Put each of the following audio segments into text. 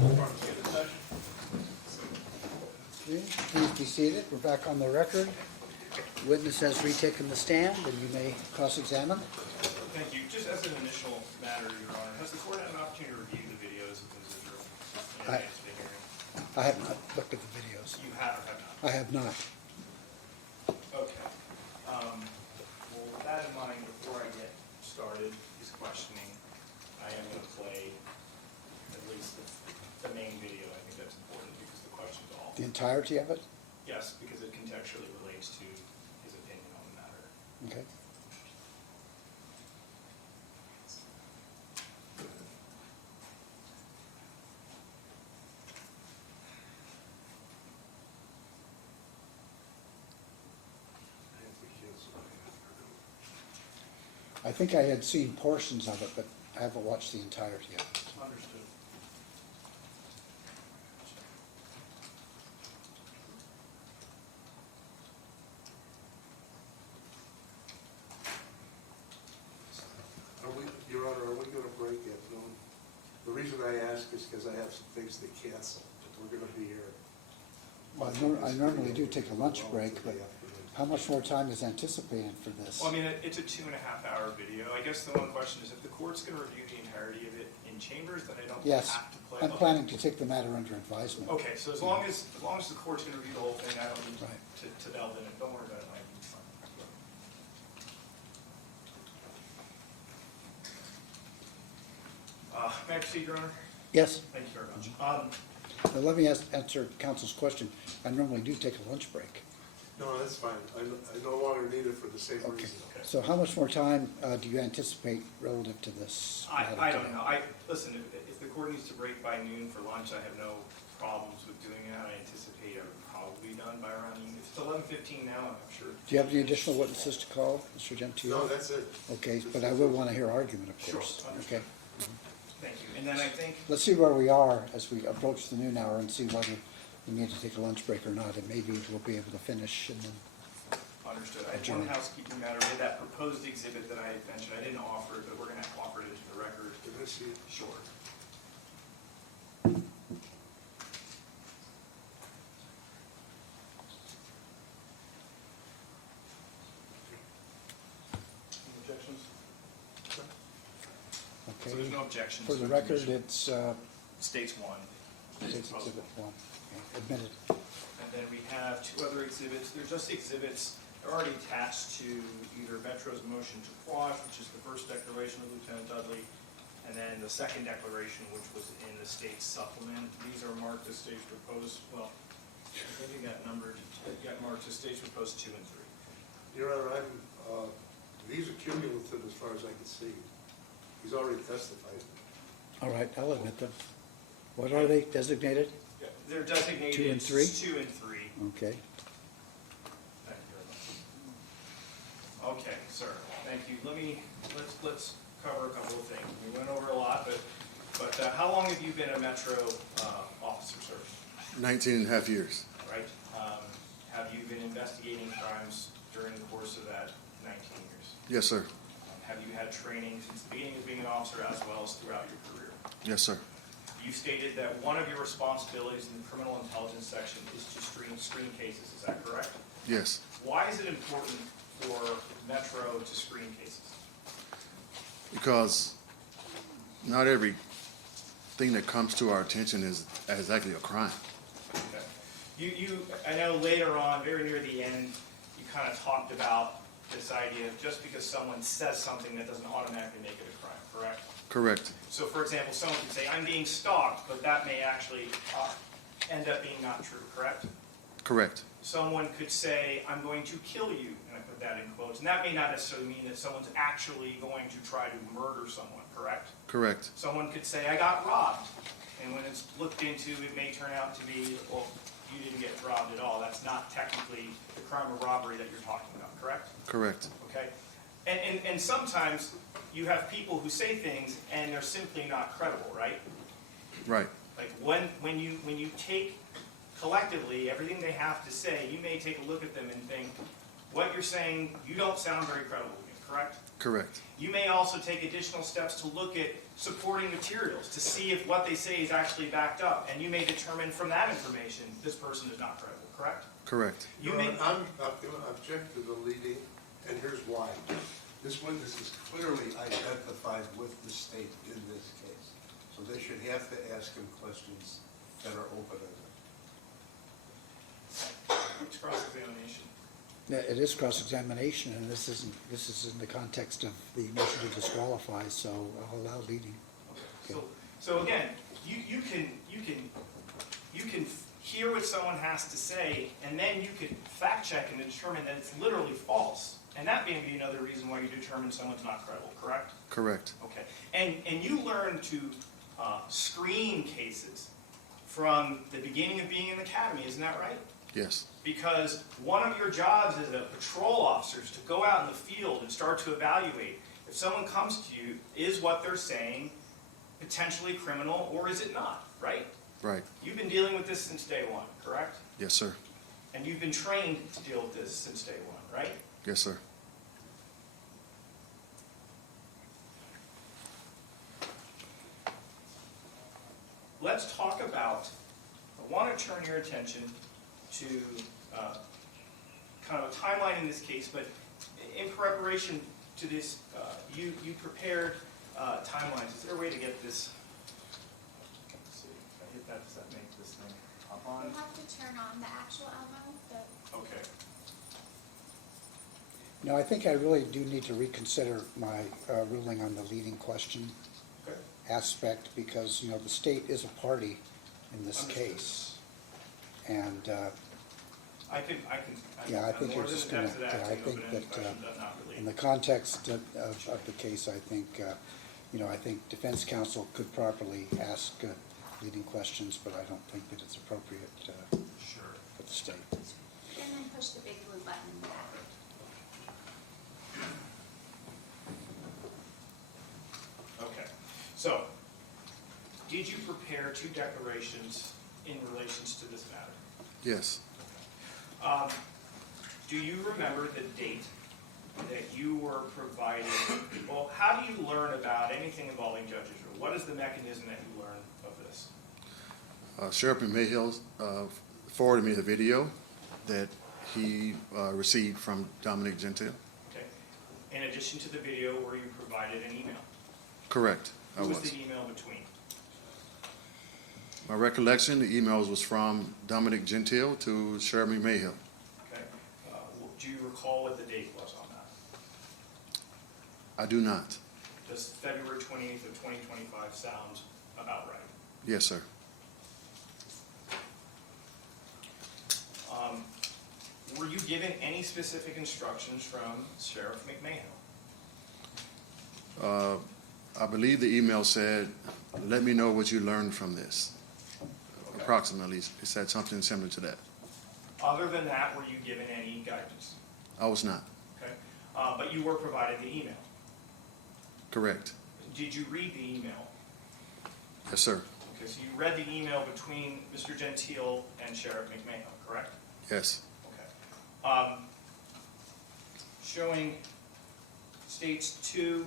Okay, please be seated. We're back on the record. Witness has retaken the stand, and you may cross-examine. Thank you. Just as an initial matter, Your Honor, has the court had an opportunity to review the videos of this Israel in advance of the hearing? I have not looked at the videos. You have or have not? I have not. Okay. Well, with that in mind, before I get started, his questioning, I am going to play at least the main video. I think that's important because the questions all. The entirety of it? Yes, because it contextually relates to his opinion on the matter. Okay. I think I had seen portions of it, but I haven't watched the entirety of it. Understood. Your Honor, are we going to break at noon? The reason I ask is because I have some things to cancel, but we're going to be here. Well, I normally do take a lunch break, but how much more time is anticipated for this? Well, I mean, it's a 2.5-hour video. I guess the one question is if the court's going to review the entirety of it in chambers, then I don't Yes, have to play. I'm planning to take the matter under advisement. Okay, so as long as the court's going to review the whole thing, I don't need Right. to delve in it. Don't worry about it, Mike. It's fine. May I proceed, Your Honor? Yes. Thank you very much. Now, let me answer council's question. I normally do take a lunch break. No, that's fine. I no longer need it for the same Okay. reason. So how much more time do you anticipate relative to this? matter I don't today? know. Listen, if the court needs to break by noon for lunch, I have no problems with doing that. I anticipate I'm probably done by around noon. If it's 11:15 now, I'm sure. Do you have any additional witnesses to call, Mr. Gentile? No, that's it. Okay, but I will want to hear argument, of Sure, course. understood. Okay. Thank you. And then I think, Let's see where we are as we approach the noon hour and see whether we need to take a lunch break or not, and maybe we'll be able to finish and then. understood. I had Adjourn. one housekeeping matter. We had that proposed exhibit that I had mentioned. I didn't offer it, but we're going to offer it into the record. Did I see it? Sure. Any objections? So there's Okay. no objections. For to the record, commission. it's States one. it's exhibit one. Okay, admitted. And then we have two other exhibits. They're just exhibits. They're already attached to either Metro's motion to quash, which is the first declaration of Lieutenant Dudley, and then the second declaration, which was in the state supplement. These are marked as stage proposed, well, I think you got numbered, you got marked as stage proposed 2 and 3. Your Honor, these are cumulative as far as I can see. He's already testified. All right, I'll admit them. What are they designated? Yeah, they're designated 2 and 3? 2 and 3. Okay. Thank you very much. Okay, sir, thank you. Let's cover a couple of things. We went over a lot, but how long have you been a Metro officer, sir? 19 and a half years. All right. Have you been investigating crimes during the course of that 19 years? Yes, sir. Have you had training since the beginning of being an officer as well as throughout your career? Yes, sir. You stated that one of your responsibilities in the criminal intelligence section is to screen cases. Is that correct? Yes. Why is it important for Metro to screen cases? Because not everything that comes to our attention is exactly a crime. Okay. I know later on, very near the end, you kind of talked about this idea of just because someone says something, that doesn't automatically make it a crime, correct? Correct. So, for example, someone could say, I'm being stalked, but that may actually end up being not true, correct? Correct. Someone could say, I'm going to kill you, and I put that in quotes, and that may not necessarily mean that someone's actually going to try to murder someone, correct? Correct. Someone could say, I got robbed, and when it's looked into, it may turn out to be, well, you didn't get robbed at all. That's not technically the crime of robbery that you're talking about, correct? Correct. Okay? And sometimes you have people who say things and they're simply not credible, right? Right. Like when you take collectively everything they have to say, you may take a look at them and think, what you're saying, you don't sound very credible to me, correct? Correct. You may also take additional steps to look at supporting materials to see if what they say is actually backed up, and you may determine from that information this person is not credible, correct? Correct. You Your may, Honor, I'm going to object to the leading, and here's why. This witness is clearly identified with the state in this case, so they should have to ask him questions that are open-ended. it's cross-examination. Yeah, it is cross-examination, and this is in the context of the motion to disqualify, so I'll allow leading. So again, you can hear what someone has to say, and then you can fact check and determine that it's literally false. And that may be another reason why you determine someone's not credible, correct? Correct. Okay. And you learn to screen cases from the beginning of being in the academy, isn't that right? Yes. Because one of your jobs as a patrol officer is to go out in the field and start to evaluate if someone comes to you, is what they're saying potentially criminal or is it not, right? Right. You've been dealing with this since day one, correct? Yes, sir. And you've been trained to deal with this since day one, right? Yes, sir. Let's talk about, I want to turn your attention to kind of a timeline in this case, but in preparation to this, you prepared timelines. Is there a way to get this? Let's see, if I hit that, does that make this thing hop on? You'll have to turn on the actual album, but Okay. No, I think I really do need to reconsider my ruling on the leading question Okay. aspect, because, you know, the state is a party in this Understood. case. And, I can yeah, I think more you're than just the gonna, depth of that, I to think open-ended that, question does not relate. in the context of the case, I think, you know, I think defense counsel could properly ask leading questions, but I don't think that it's appropriate Sure. for the state. and then push the big blue button in the back. Okay, so, did you prepare two declarations in relations to this matter? Yes. Do you remember the date that you were provided, well, how do you learn about anything involving judges? Or what is the mechanism that you learn of this? Sheriff Mayhill forwarded me the video that he received from Dominic Gentile. Okay. In addition to the video, were you provided an email? Correct. I Who was. was the email between? My recollection, the emails was from Dominic Gentile to Sheriff Mayhill. Okay. Do you recall what the date was on that? I do not. Does February 28th of 2025 sound about right? Yes, sir. Were you given any specific instructions from Sheriff McMahon? I believe the email said, "Let me know what you learned from this." Okay. Approximately, it said something similar to that. Other than that, were you given any guidance? I was not. Okay. But you were provided the email. Correct. Did you read the email? Yes, sir. Okay, so you read the email between Mr. Gentile and Sheriff McMahon, correct? Yes. Okay. Showing states 2,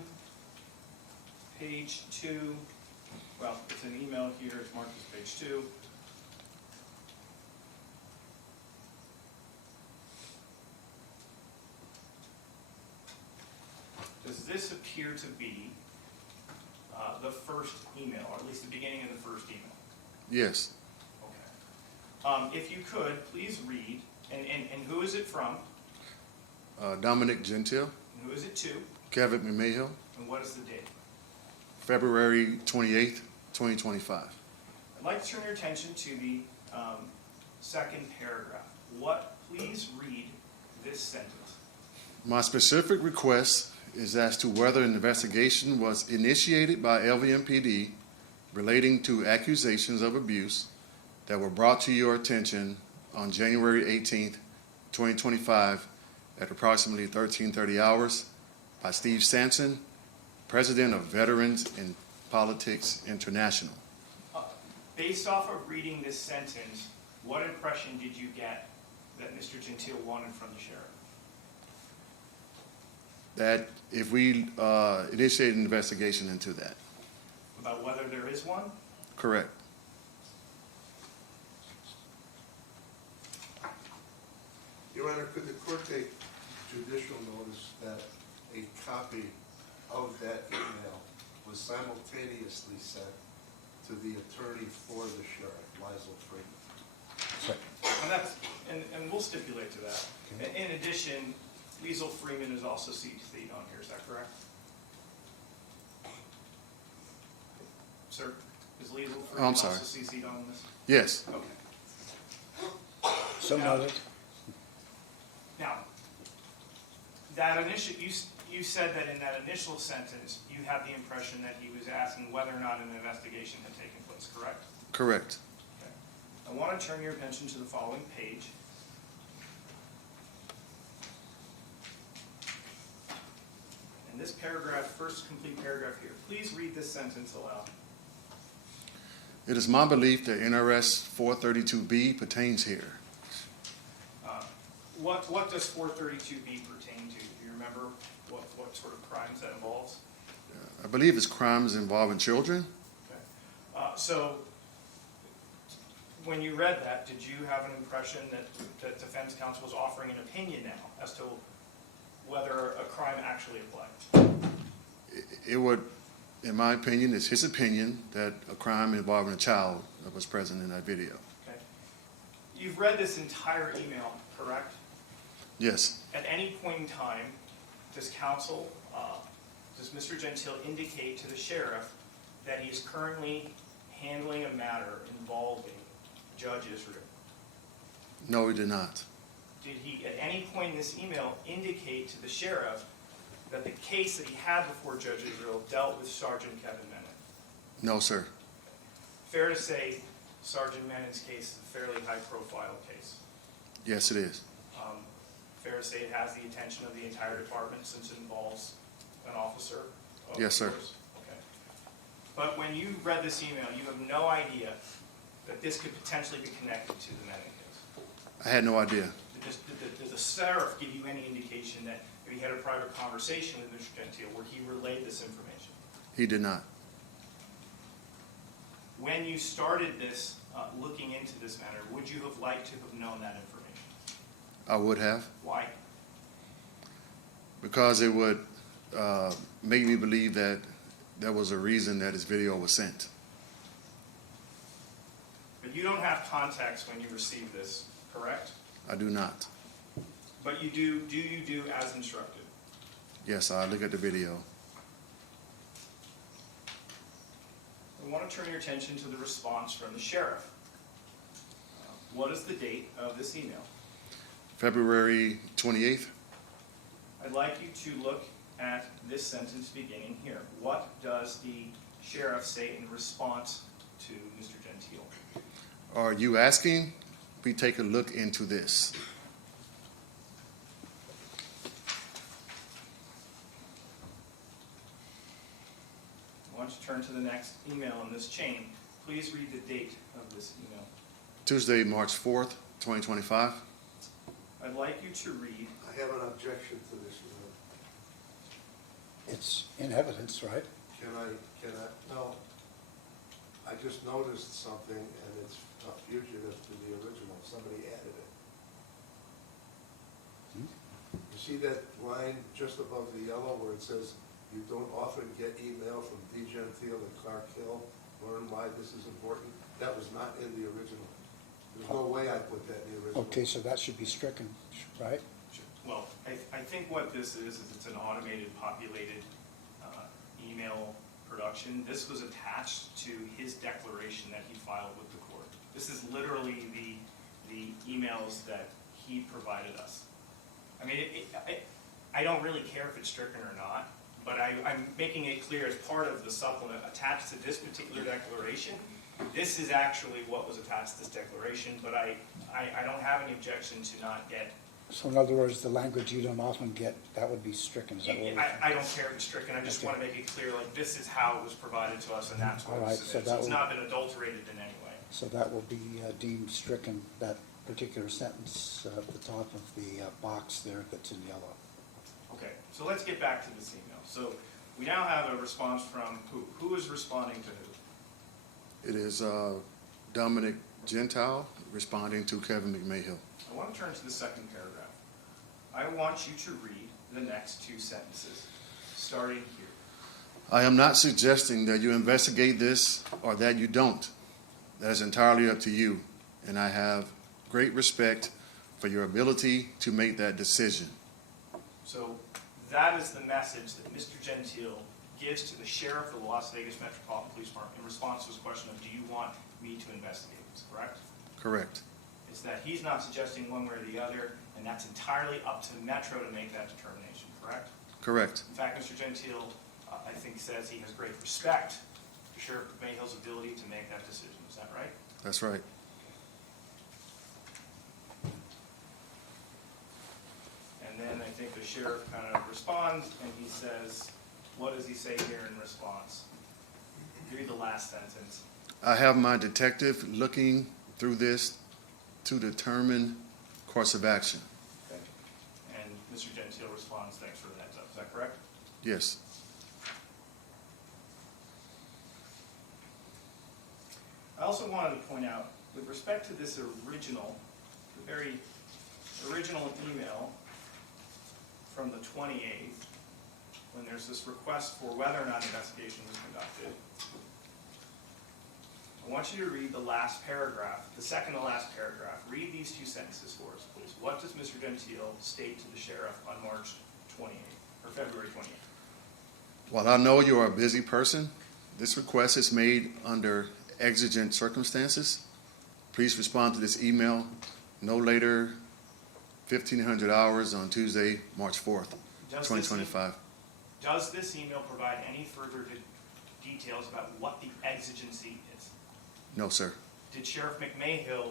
page 2, well, it's an email here, it's marked as page 2. Does this appear to be the first email, or at least the beginning of the first email? Yes. Okay. If you could, please read, and who is it from? Dominic Gentile, And who is it to? Kevin Mayhill, And what is the date? February 28th, 2025. I'd like to turn your attention to the second paragraph. Please read this sentence. My specific request is as to whether an investigation was initiated by LVMPD relating to accusations of abuse that were brought to your attention on January 18th, 2025 at approximately 13:30 hours by Steve Sampson, President of Veterans in Politics International. Based off of reading this sentence, what impression did you get that Mr. Gentile wanted from the sheriff? that if we initiate an investigation into that. About whether there is one? Correct. Your Honor, could the court take judicial notice that a copy of that email was simultaneously sent to the attorney for the sheriff, Lizel Freeman? So, And we'll stipulate to that. In addition, Liesl Freeman is also CC'd on here, is that correct? Sir, is Liesl Freeman I'm sorry. also CC'd on this? Yes. Okay. so Now- noted. Now, that initial, you said that in that initial sentence, you had the impression that he was asking whether or not an investigation had taken place, correct? Correct. Okay. I want to turn your attention to the following page. And this paragraph, first complete paragraph here, please read this sentence aloud. It is my belief that NRS 432B pertains here. What does 432B pertain to? Do you remember what sort of crimes that involves? I believe it's crimes involving children. Okay. So, when you read that, did you have an impression that defense counsel was offering an opinion now as to whether a crime actually applied? It would, in my opinion, it's his opinion that a crime involving a child was present in that video. Okay. You've read this entire email, correct? Yes. At any point in time, does counsel, does Mr. Gentile indicate to the sheriff that he is currently handling a matter involving Judge Israel? No, he did not. Did he, at any point in this email, indicate to the sheriff that the case that he had before Judge Israel dealt with Sergeant Kevin Menon? No, sir. Fair to say Sergeant Menon's case is a fairly high-profile case. Yes, it is. Fair to say it has the attention of the entire department since it involves an officer? of Yes, sir. yours? Okay. But when you read this email, you have no idea that this could potentially be connected to the Menon case? I had no idea. Did the sheriff give you any indication that he had a private conversation with Mr. Gentile where he relayed this information? He did not. When you started this, looking into this matter, would you have liked to have known that information? I would have, Why? because it would make me believe that there was a reason that his video was sent. But you don't have context when you receive this, correct? I do not. But you do you do as instructed? Yes, I look at the video. I want to turn your attention to the response from the sheriff. What is the date of this email? February 28th. I'd like you to look at this sentence beginning here. What does the sheriff say in response to Mr. Gentile? Are you asking we take a look into this? I want you to turn to the next email in this chain. Please read the date of this email. Tuesday, March 4th, 2025. I'd like you to read. I have an objection to this, Your Honor. It's in evidence, right? Can I, no. I just noticed something, and it's a fugitive to the original. Somebody added it. You see that line just above the yellow where it says, "You don't often get email from D. Gentile and Clark Hill. Learn why this is important." That was not in the original. There's no way I put that in the original. Okay, so that should be stricken, right? Well, I think what this is it's an automated populated email production. This was attached to his declaration that he filed with the court. This is literally the emails that he provided us. I mean, I don't really care if it's stricken or not, but I'm making it clear as part of the supplement attached to this particular declaration. This is actually what was attached to this declaration, but I don't have any objection to not get. So in other words, the language you don't often get, that would be stricken, is that what we're saying? I don't care if it's stricken, I just Okay. want to make it clear, like, this is how it was provided to us, and that's what All it right, was so submitted. that So it's will- not been adulterated in any way. So that will be deemed stricken, that particular sentence at the top of the box there that's in yellow. Okay, so let's get back to this email. So we now have a response from who? Who is responding to who? It is Dominic Gentile responding to Kevin McMahill. I want to turn to the second paragraph. I want you to read the next two sentences, starting here. I am not suggesting that you investigate this or that you don't. That is entirely up to you, and I have great respect for your ability to make that decision. So that is the message that Mr. Gentile gives to the sheriff of the Las Vegas Metropolitan Police Department in response to his question of, do you want me to investigate this, correct? Correct. It's that he's not suggesting one way or the other, and that's entirely up to Metro to make that determination, correct? Correct. In fact, Mr. Gentile, I think, says he has great respect for Sheriff Mayhill's ability to make that decision. Is that right? That's right. And then I think the sheriff kind of responds, and he says, what does he say here in response? Read the last sentence. I have my detective looking through this to determine course of action. Okay. And Mr. Gentile responds, thanks for the heads up. Is that correct? Yes. I also wanted to point out, with respect to this original, the very original email from the 28th, when there's this request for whether or not investigation was conducted, I want you to read the last paragraph, the second to last paragraph. Read these two sentences for us, please. What does Mr. Gentile state to the sheriff on March 28th, or February 28th? While I know you are a busy person, this request is made under exigent circumstances. Please respond to this email no later 1500 hours on Tuesday, March 4th, 2025. Does this email provide any further details about what the exigency is? No, sir. Did Sheriff McMahill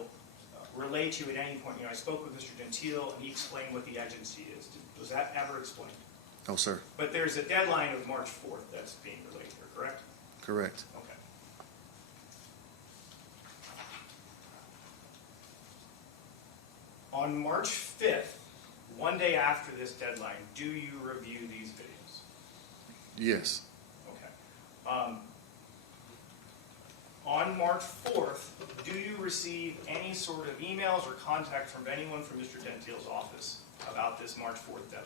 relate to you at any point? You know, I spoke with Mr. Gentile, and he explained what the exigency is. Was that ever explained? No, sir. But there's a deadline of March 4th that's being relayed here, correct? Correct. Okay. On March 5th, one day after this deadline, do you review these videos? Yes. Okay. On March 4th, do you receive any sort of emails or contact from anyone from Mr. Gentile's office about this March 4th deadline?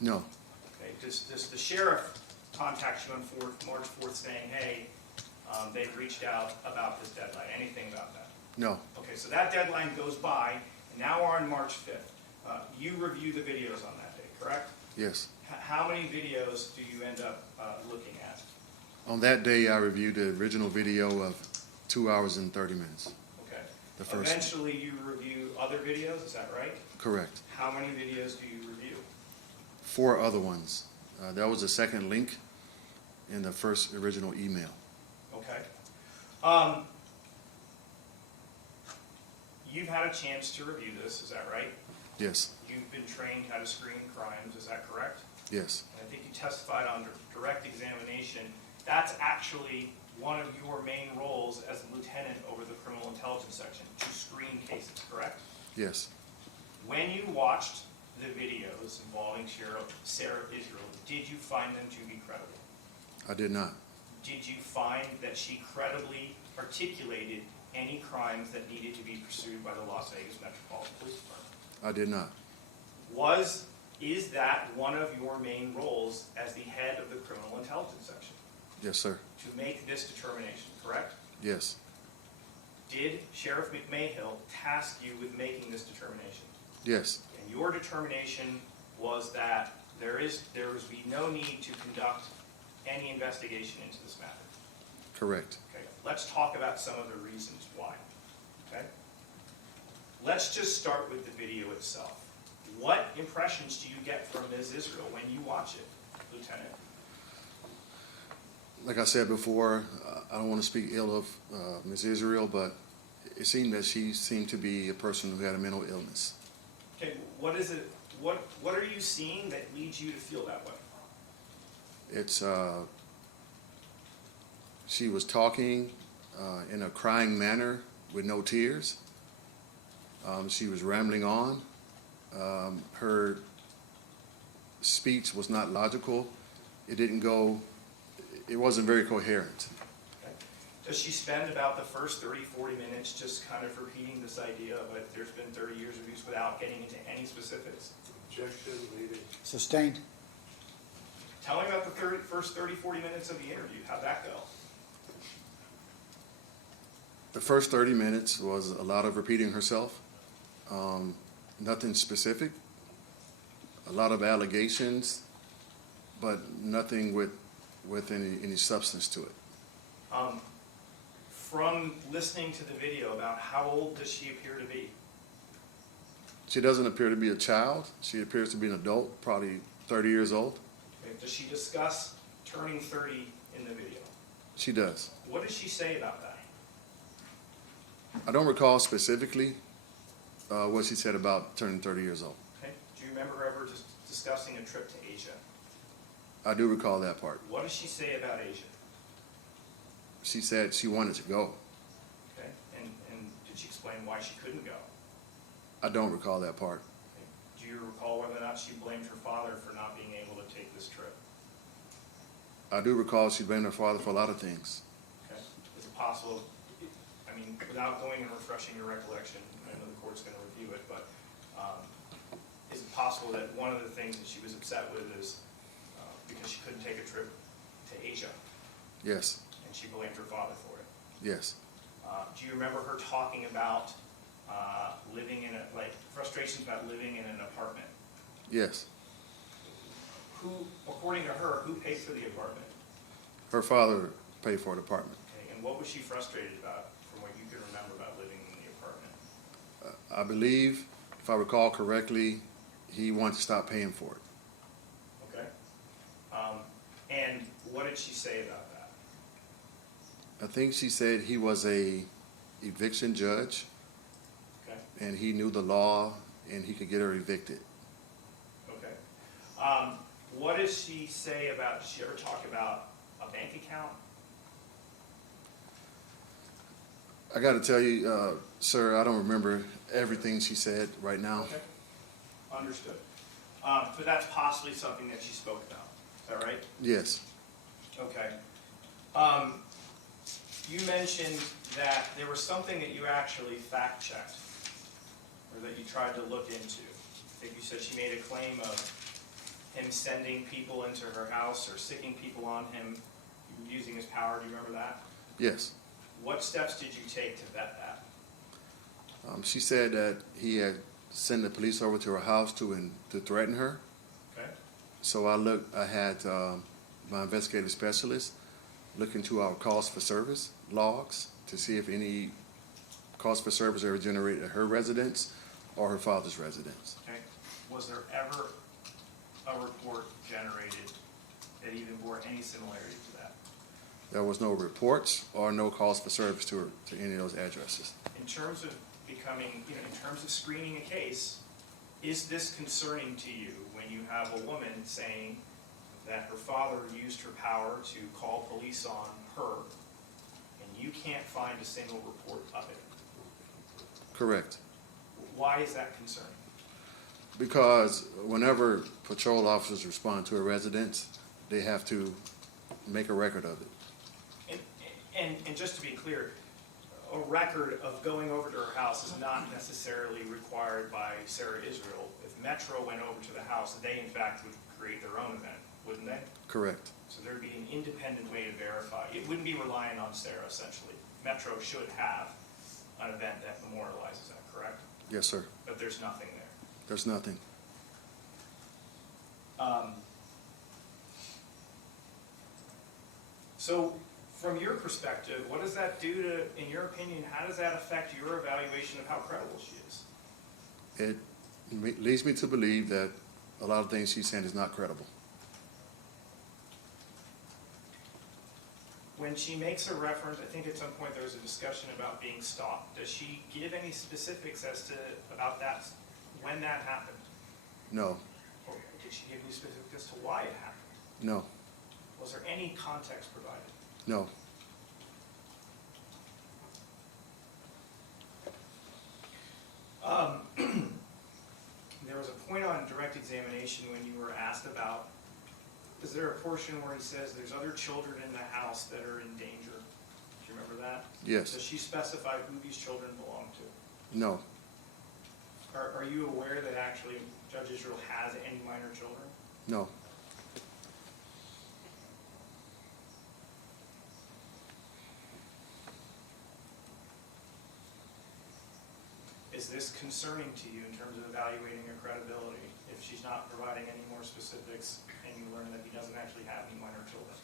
No. Okay. Does the sheriff contact you on March 4th saying, hey, they've reached out about this deadline? Anything about that? No. Okay, so that deadline goes by, and now we're on March 5th. You review the videos on that day, correct? Yes. How many videos do you end up looking at? On that day, I reviewed the original video of 2 hours and 30 minutes. Okay. The first one. Eventually, you review other videos, is that right? Correct. How many videos do you review? 4 other ones. That was the second link in the first original email. Okay. You've had a chance to review this, is that right? Yes. You've been trained how to screen crimes, is that correct? Yes. And I think you testified on direct examination. That's actually one of your main roles as a lieutenant over the criminal intelligence section, to screen cases, correct? Yes. When you watched the videos involving Sarah Israel, did you find them to be credible? I did not. Did you find that she credibly articulated any crimes that needed to be pursued by the Las Vegas Metropolitan Police Department? I did not. Is that one of your main roles as the head of the criminal intelligence section? Yes, sir. To make this determination, correct? Yes. Did Sheriff McMahill task you with making this determination? Yes. And your determination was that there would be no need to conduct any investigation into this matter. Correct. Okay, let's talk about some of the reasons why. Okay? Let's just start with the video itself. What impressions do you get from Ms. Israel when you watch it, Lieutenant? Like I said before, I don't want to speak ill of Ms. Israel, but it seemed that she seemed to be a person who had a mental illness. Okay, what is it? What are you seeing that leads you to feel that way? It's she was talking in a crying manner with no tears. She was rambling on. Her speech was not logical. It didn't go, it wasn't very coherent. Okay. Does she spend about the first 30, 40 minutes just kind of repeating this idea of it, there's been 30 years of use without getting into any specifics? Objection, leading. Sustained. Tell me about the first 30, 40 minutes of the interview. How'd that go? The first 30 minutes was a lot of repeating herself, nothing specific, a lot of allegations, but nothing with any substance to it. From listening to the video, about how old does she appear to be? She doesn't appear to be a child. She appears to be an adult, probably 30 years old. Okay. Does she discuss turning 30 in the video? She does. What does she say about that? I don't recall specifically what she said about turning 30 years old. Okay. Do you remember her ever just discussing a trip to Asia? I do recall that part. What does she say about Asia? She said she wanted to go. Okay. And did she explain why she couldn't go? I don't recall that part. Okay. Do you recall whether or not she blamed her father for not being able to take this trip? I do recall she blamed her father for a lot of things. Okay. Is it possible, I mean, without going and refreshing your recollection, I know the court's going to review it, but is it possible that one of the things that she was upset with is because she couldn't take a trip to Asia, Yes, and she blamed her father for it? yes, Do you remember her talking about living in frustrations about living in an apartment? yes. Who, according to her, who paid for the apartment? Her father paid for the apartment. Okay, and what was she frustrated about from what you can remember about living in the apartment? I believe, if I recall correctly, he wanted to stop paying for it. Okay. And what did she say about that? I think she said he was a eviction judge Okay. and he knew the law and he could get her evicted. Okay. What does she say about, does she ever talk about a bank account? I got to tell you, sir, I don't remember everything she said right now. Okay. Understood. But that's possibly something that she spoke about. Is that right? Yes, Okay. You mentioned that there was something that you actually fact-checked, or that you tried to look into. I think you said she made a claim of him sending people into her house or sicking people on him, using his power. Do you remember that? yes. What steps did you take to vet that? She said that he had sent the police over to her house to threaten her. Okay. So I had my investigative specialist look into our calls for service logs to see if any calls for service ever generated at her residence or her father's residence. Okay. Was there ever a report generated that even bore any similarity to that? There was no reports or no calls for service to any of those addresses. In terms of becoming, in terms of screening a case, is this concerning to you when you have a woman saying that her father used her power to call police on her, and you can't find a single report of it? Correct. Why is that concerning? Because whenever patrol officers respond to a residence, they have to make a record of it. And just to be clear, a record of going over to her house is not necessarily required by Sarah Israel. If Metro went over to the house, they in fact would create their own event, wouldn't they? Correct. So there'd be an independent way to verify. It wouldn't be relying on Sarah, essentially. Metro should have an event that memorializes that, correct? Yes, sir. But there's nothing there. There's nothing. So from your perspective, what does that do to, in your opinion, how does that affect your evaluation of how credible she is? It leads me to believe that a lot of things she's saying is not credible. When she makes a reference, I think at some point there was a discussion about being stalked. Does she give any specifics as to, about that, when that happened? No, Or did she give any specifics as to why it happened? no, Was there any context provided? no. There was a point on direct examination when you were asked asked about, is there a portion where he says there's other children in the house that are in danger? Do you remember that? Yes. Does she specify who these children belong to? No. Are you aware that actually Judge Israel has any minor children? No. Is this concerning to you in terms of evaluating her credibility? If she's not providing any more specifics and you learn that he doesn't actually have any minor children?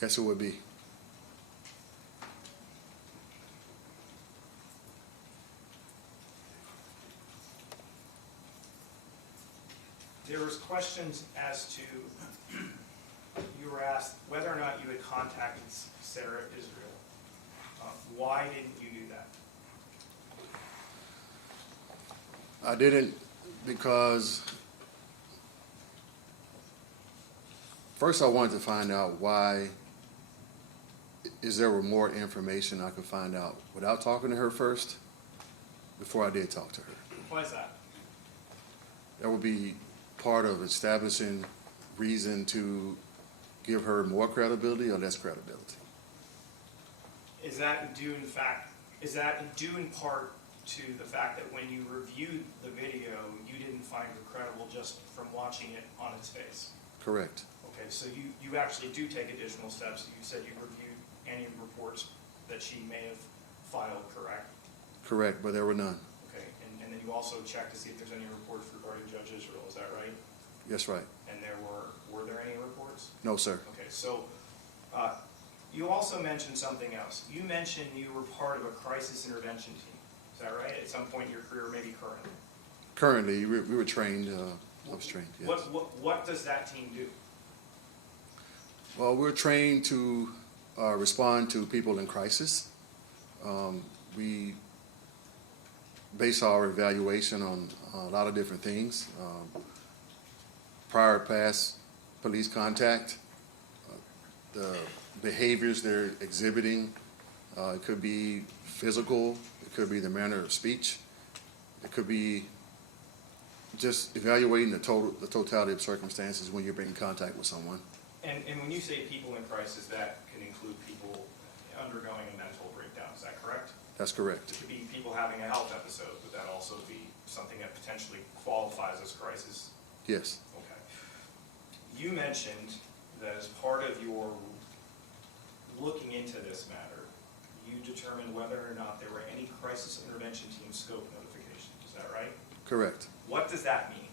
Yes, it would be. There was questions as to, you were asked whether or not you had contacted Sarah Israel. Why didn't you do that? I didn't because first I wanted to find out why, is there more information I could find out without talking to her first before I did talk to her. Why is that? That would be part of establishing reason to give her more credibility or less credibility. Is that due in part to the fact that when you reviewed the video, you didn't find her credible just from watching it on its face? Correct. Okay, so you actually do take additional steps. You said you reviewed any reports that she may have filed, correct? Correct, but there were none. Okay, and then you also checked to see if there's any reports regarding Judge Israel, is that right? Yes, right. And were there any reports? No, sir. Okay, so you also mentioned something else. You mentioned you were part of a crisis intervention team. Is that right? At some point in your career, maybe currently? Currently, we were trained, I was trained, yes. What does that team do? Well, we're trained to respond to people in crisis. We base our evaluation on a lot of different things. Prior past police contact, the behaviors they're exhibiting. It could be physical, it could be the manner of speech, it could be just evaluating the totality of circumstances when you're in contact with someone. And when you say people in crisis, that can include people undergoing a mental breakdown, is that correct? That's correct. It could be people having a health episode. Would that also be something that potentially qualifies as crisis? Yes. Okay. You mentioned that as part of your looking into this matter, you determined whether or not there were any crisis intervention team scope notifications. Is that right? Correct. What does that mean?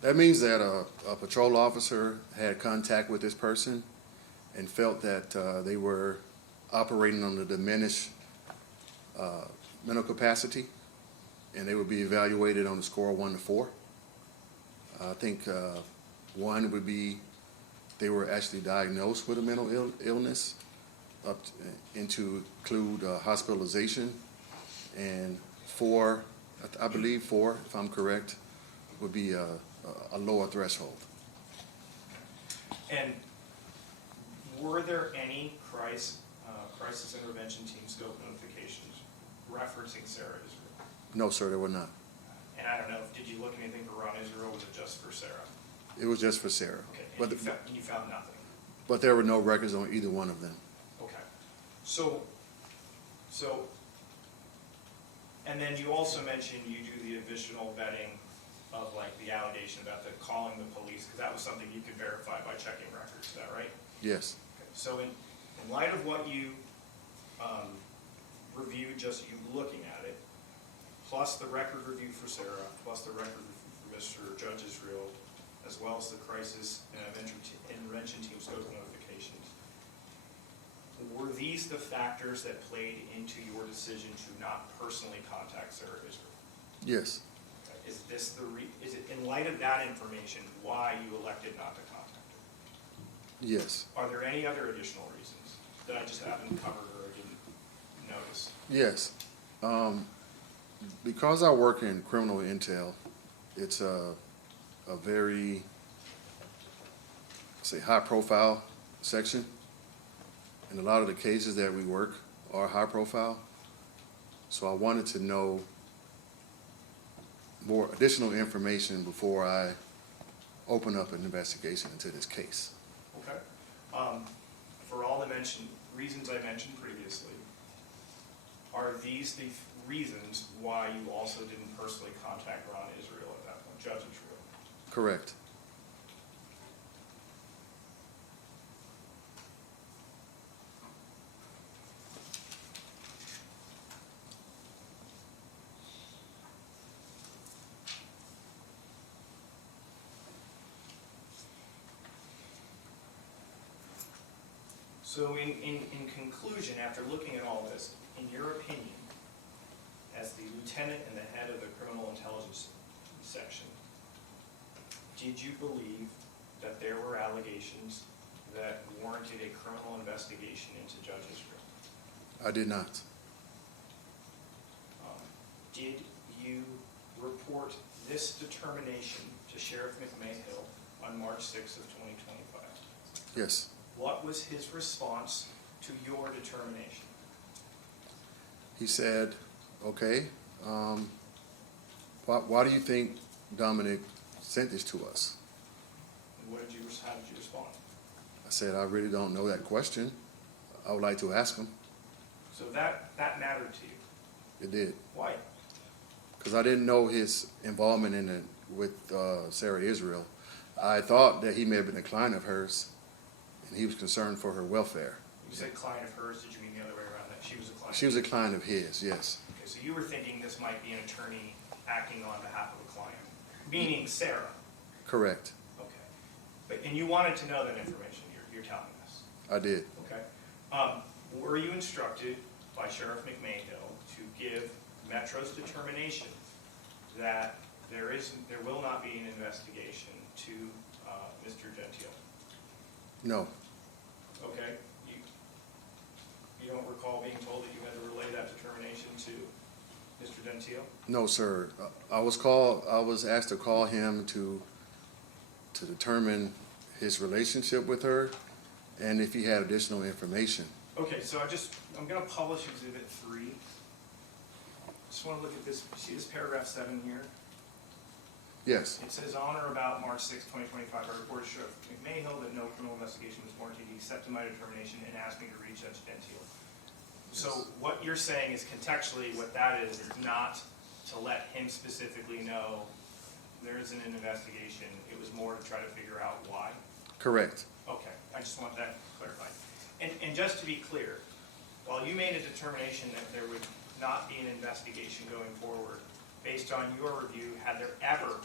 That means that a patrol officer had contact with this person and felt that they were operating on the diminished mental capacity, and they would be evaluated on a score of 1 to 4. I think 1 would be they were actually diagnosed with a mental illness, up to include hospitalization, and 4, I believe 4, if I'm correct, would be a lower threshold. And were there any crisis intervention team scope notifications referencing Sarah Israel? No, sir, there were not. And I don't know, did you look anything for Ron Israel, or was it just for Sarah? It was just for Sarah. Okay, But, and you found nothing? but there were no records on either one of them. Okay. So, and then you also mentioned you do the additional vetting of like the allegation about the calling the police, because that was something you could verify by checking records, is that right? Yes. Okay. So in light of what you reviewed, just you looking at it, plus the record review for Sarah, plus the record review for Mr. Judge Israel, as well as the crisis intervention team scope notifications, were these the factors that played into your decision to not personally contact Sarah Israel? Yes. Okay. Is this is it in light of that information why you elected not to contact her? Yes. Are there any other additional reasons that I just haven't covered or didn't notice? Yes. Because I work in criminal intel, it's a very, say, high-profile section. And a lot of the cases that we work are high-profile. So I wanted to know more additional information before I open up an investigation into this case. Okay. For all the reasons I mentioned previously, are these the reasons why you also didn't personally contact Ron Israel at that point, Judge Israel? Correct. So in conclusion, after looking at all this, in your opinion, as the lieutenant and the head of the criminal intelligence section, did you believe that there were allegations that warranted a criminal investigation into Judge Israel? I did not. Did you report this determination to Sheriff McMahill on March 6th of 2025? Yes. What was his response to your determination? He said, okay, why do you think Dominic sent this to us? And how did you respond? I said, I really don't know that question. I would like to ask him. So that mattered to you. It did. Why? Because I didn't know his involvement in it with Sarah Israel. I thought that he may have been a client of hers, and he was concerned for her welfare. You said client of hers, did you mean the other way around, that she was a client? She was a client of his, yes. Okay, so you were thinking this might be an attorney acting on behalf of a client, meaning Sarah? Correct. Okay. And you wanted to know that information, you're telling us? I did. Okay. Were you instructed by Sheriff McMahill to give Metro's determination that there will not be an investigation to Mr. Gentile? No. Okay. You don't recall being told that you had to relay that determination to Mr. Gentile? No, sir. I was asked to call him to determine his relationship with her and if he had additional information. Okay, so I'm going to publish Exhibit 3. Just want to look at this. See this paragraph 7 here? Yes. It says, on or about March 6, 2025, I reported to Sheriff McMahill that no criminal investigation was warranted. He accepted my determination and asked me to reach Judge Gentile. So what you're saying is contextually what that is not to let him specifically know there isn't an investigation. It was more to try to figure out why. Correct. Okay, I just want that clarified. And just to be clear, while you made a determination that there would not be an investigation going forward, based on your review, had there ever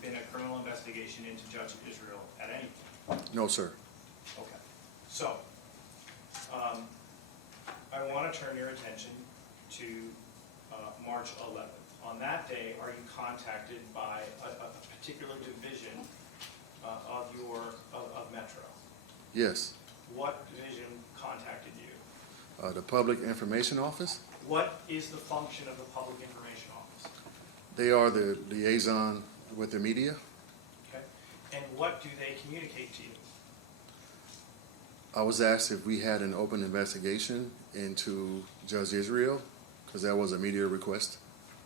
been a criminal investigation into Judge Israel at any point? No, sir. Okay. So, I want to turn your attention to March 11th. On that day, are you contacted by a particular division of Metro? Yes. What division contacted you? The Public Information Office. What is the function of the Public Information Office? They are the liaison with the media. Okay. And what do they communicate to you? I was asked if we had an open investigation into Judge Israel, because that was a media request.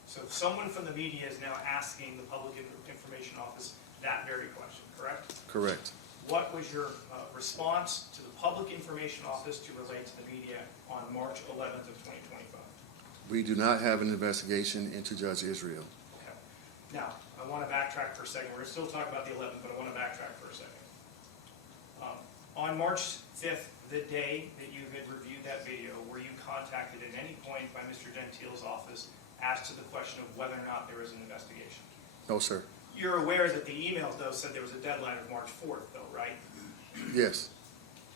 So someone from the media is now asking the Public Information Office that very question, correct? Correct. What was your response to the Public Information Office to relate to the media on March 11th of 2025? We do not have an investigation into Judge Israel. Okay. Now, I want to backtrack for a second. We're still talking about the 11th, but I want to backtrack for a second. On March 5th, the day that you had reviewed that video, were you contacted at any point by Mr. Gentile's office as to the question of whether or not there was an investigation? No, sir. You're aware that the email, though, said there was a deadline of March 4th, though, right? Yes.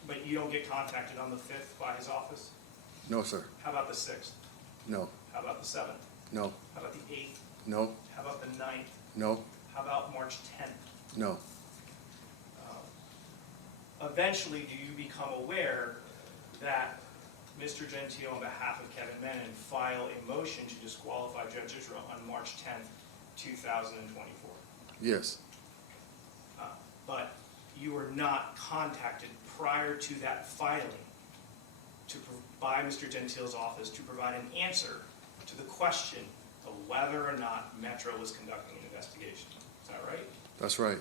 But you don't get contacted on the 5th by his office? No, sir. How about the 6th? No. How about the 7th? No. How about the 8th? No. How about the 9th? No. How about March 10th? No. Eventually, do you become aware that Mr. Gentile, on behalf of Kevin Menon, file a motion to disqualify Judge Israel on March 10th, 2024? Yes. But you were not contacted prior to that filing by Mr. Gentile's office to provide an answer to the question of whether or not Metro was conducting an investigation. Is that right? That's right.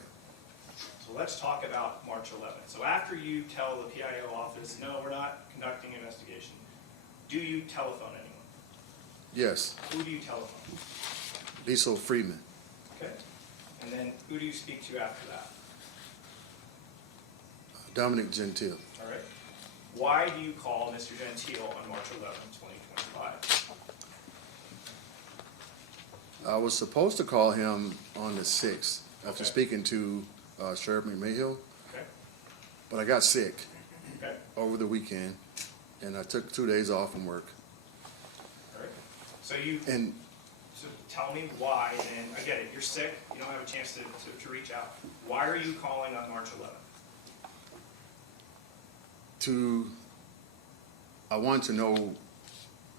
So let's talk about March 11th. So after you tell the PIO office, no, we're not conducting an investigation, do you telephone anyone? Yes, Who do you telephone? Lisa Freeman. Okay. And then who do you speak to after that? Dominic Gentile. All right. Why do you call Mr. Gentile on March 11th, 2025? I was supposed to call him on the 6th after Okay. speaking to Sheriff McMahill, Okay. but I got sick Okay. over the weekend, and I took 2 days off from work. All right. So you And so tell me why, and I get it, you're sick, you don't have a chance to reach out. Why are you calling on March 11th? I wanted to know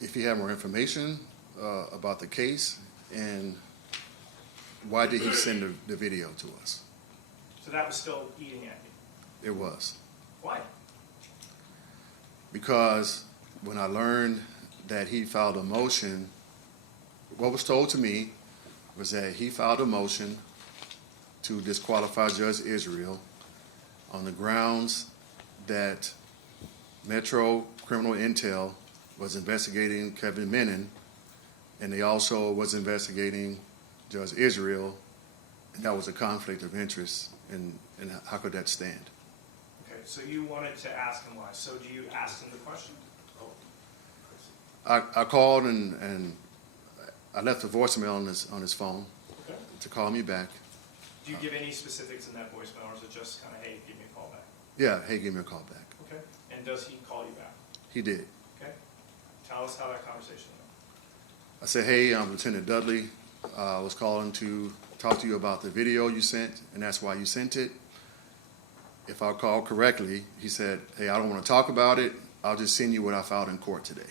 if he had more information about the case, and why did he send the video to us? So that was still eating at you. It was. Why? Because when I learned that he filed a motion, what was told to me was that he filed a motion to disqualify Judge Israel on the grounds that Metro Criminal Intel was investigating Kevin Menon, and they also was investigating Judge Israel, and that was a conflict of interest, and how could that stand? Okay, so you wanted to ask him why. So do you ask him the question? I called and I left a voicemail on his phone Okay. to call me back. Do you give any specifics in that voicemail, or is it just kind of, hey, give me a call back? Yeah, hey, give me a call back. Okay. And does he call you back? He did. Okay. Tell us how that conversation went. I said, hey, I'm Lieutenant Dudley. I was calling to talk to you about the video you sent, and that's why you sent it. If I recall correctly, he said, hey, I don't want to talk about it. I'll just send you what I filed in court today.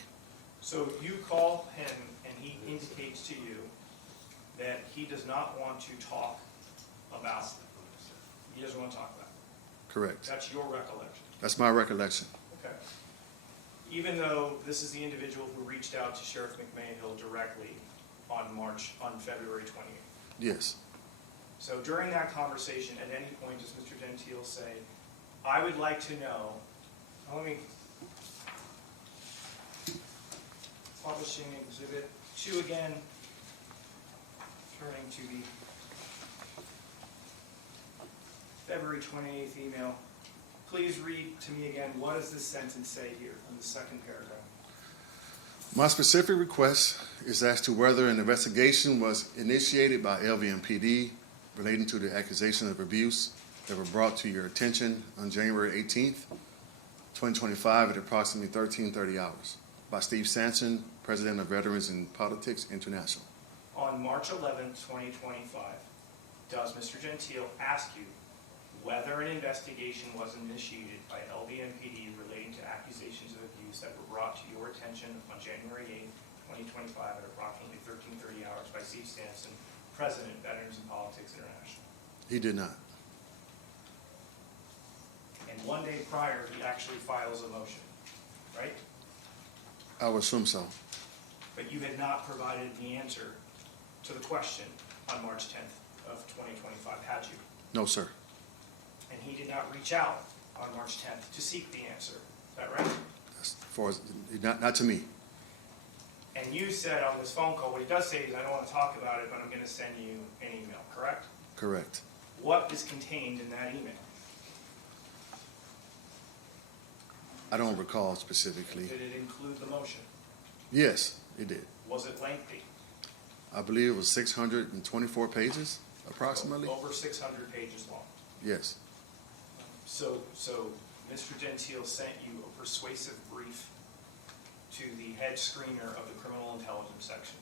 So you call him, and he indicates to you that he does not want to talk about, he doesn't want to talk about it. Correct. That's your recollection. That's my recollection. Okay. Even though this is the individual who reached out to Sheriff McMahill directly on February 28th. Yes. So during that conversation, at any point does Mr. Gentile say, I would like to know, let me, publishing exhibit 2 again, turning to the February 28th email. Please read to me again, what does this sentence say here in the second paragraph? My specific request is as to whether an investigation was initiated by LVMPD relating to the accusation of abuse that were brought to your attention on January 18th, 2025 at approximately 13:30 hours by Steve Sampson, President of Veterans in Politics International. On March 11th, 2025, does Mr. Gentile ask you whether an investigation was initiated by LVMPD relating to accusations of abuse that were brought to your attention on January 8th, 2025 at approximately 13:30 hours by Steve Sampson, President, Veterans in Politics International? He did not. And 1 day prior, he actually files a motion, right? I would assume so. But you had not provided the answer to the question on March 10th of 2025, had you? No, sir. And he did not reach out on March 10th to seek the answer. Is that right? As far as, not to me. And you said on this phone call, what he does say is, I don't want to talk about it, but I'm going to send you an email, correct? Correct. What is contained in that email? I don't recall specifically. Did it include the motion? Yes, it did. Was it lengthy? I believe it was 624 pages, approximately. Over 600 pages long. Yes. So Mr. Gentile sent you a persuasive brief to the head screener of the criminal intelligence section.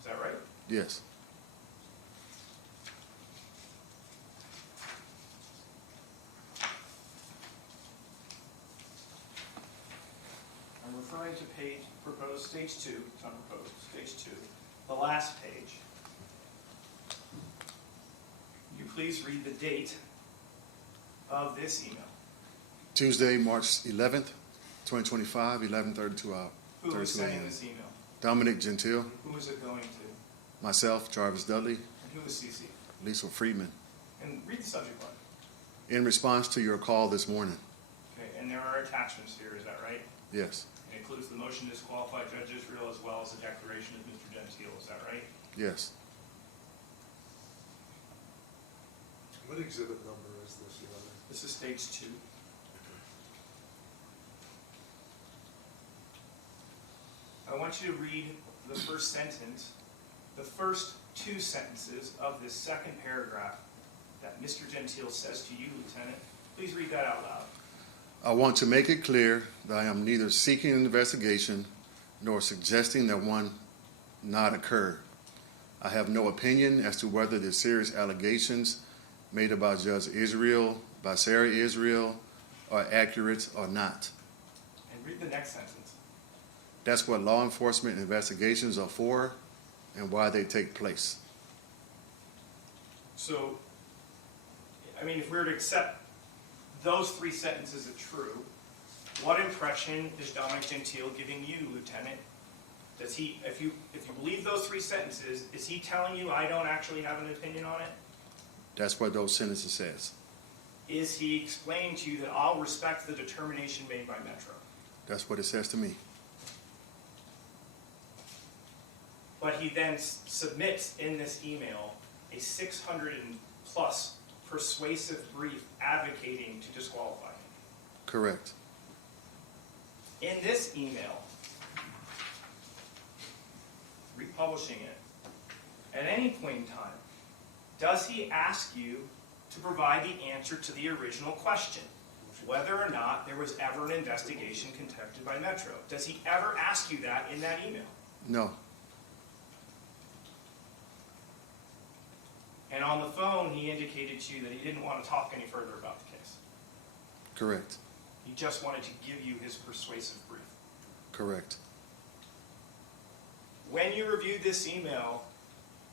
Is that right? Yes. I'm referring to proposed stage 2, it's not proposed, stage 2, the last page. Will you please read the date of this email? Tuesday, March 11th, 2025, 11:32 hours. Who is sending this email? Dominic Gentile, Who is it going to? myself, Jarvis Dudley, And who is CC? Lisa Freeman. And read the subject line. In response to your call this morning. Okay, and there are attachments here, is that right? Yes, It includes the motion to disqualify Judge Israel as well as the declaration of Mr. Gentile, is that right? yes. What exhibit number is this, Your Honor? This is stage 2. I want you to read the first sentence, the first 2 sentences of this second paragraph that Mr. Gentile says to you, Lieutenant. Please read that out loud. I want to make it clear that I am neither seeking an investigation nor suggesting that one not occur. I have no opinion as to whether the serious allegations made about Judge Israel, by Sarah Israel, are accurate or not. And read the next sentence. That's what law enforcement investigations are for and why they take place. So, I mean, if we were to accept those 3 sentences as true, what impression is Dominic Gentile giving you, Lieutenant? Does he, if you believe those 3 sentences, is he telling you I don't actually have an opinion on it? That's what those sentences says. Is he explaining to you that I'll respect the determination made by Metro? That's what it says to me. But he then submits in this email a 600 and plus persuasive brief advocating to disqualify him. Correct. In this email, republishing it, at any point in time, does he ask you to provide the answer to the original question, whether or not there was ever an investigation conducted by Metro? Does he ever ask you that in that email? No. And on the phone, he indicated to you that he didn't want to talk any further about the case. Correct. He just wanted to give you his persuasive brief. Correct. When you reviewed this email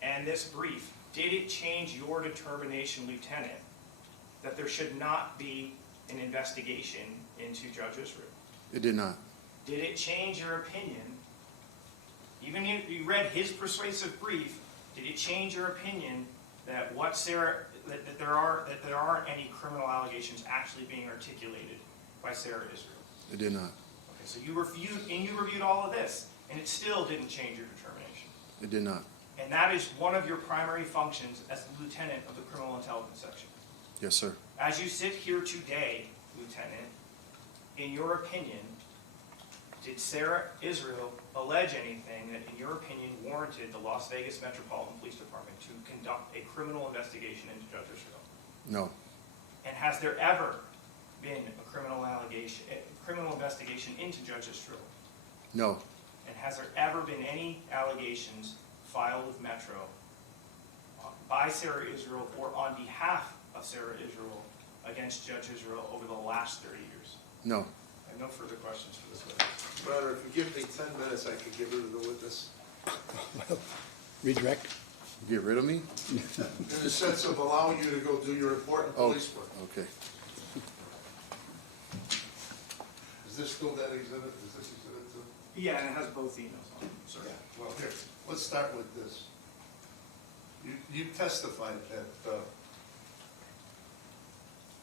and this brief, did it change your determination, Lieutenant, that there should not be an investigation into Judge Israel? It did not. Did it change your opinion? Even if you read his persuasive brief, did it change your opinion that that there aren't any criminal allegations actually being articulated by Sarah Israel? It did not. Okay, so you reviewed all of this, and it still didn't change your determination. It did not. And that is one of your primary functions as the lieutenant of the Criminal Intelligence Section. Yes, sir. As you sit here today, Lieutenant, in your opinion, did Sarah Israel allege anything that, in your opinion, warranted the Las Vegas Metropolitan Police Department to conduct a criminal investigation into Judge Israel? No. And has there ever been a criminal investigation into Judge Israel? No. And has there ever been any allegations filed with Metro by Sarah Israel or on behalf of Sarah Israel against Judge Israel over the last 30 years? No. I have no further questions for this witness. Your Honor, if you give me 10 minutes, I can get rid of the witness. Redirect? Get rid of me? In the sense of allowing you to go do your important police work. Okay. Is this still that exhibit? Is this exhibit 2? Yeah, and it has both emails on it, sir. Yeah, well, here, let's start with this. You testified that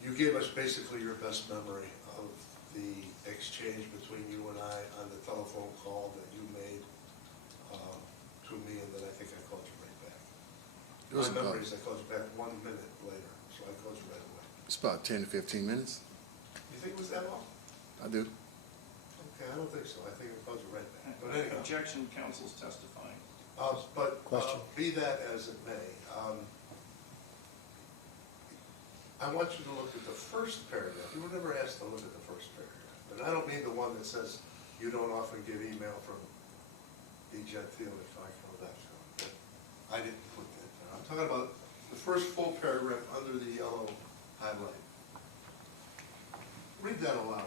you gave us basically your best memory of the exchange between you and I on the telephone call that you made to me, and then I think I called you right back. It was My about, memory is I called you back 1 minute later, so I called you right away. it's about 10 to 15 minutes. You think it was that long? I do. Okay, I don't think so. I think I called you right back. But anyhow. Objection, counsel's testifying. But Question. be that as it may, I want you to look at the first paragraph. You were never asked to look at the first paragraph. And I don't mean the one that says you don't often get email from D. Gentile if I know that. I didn't put that there. I'm talking about the first full paragraph under the yellow highlight. Read that aloud.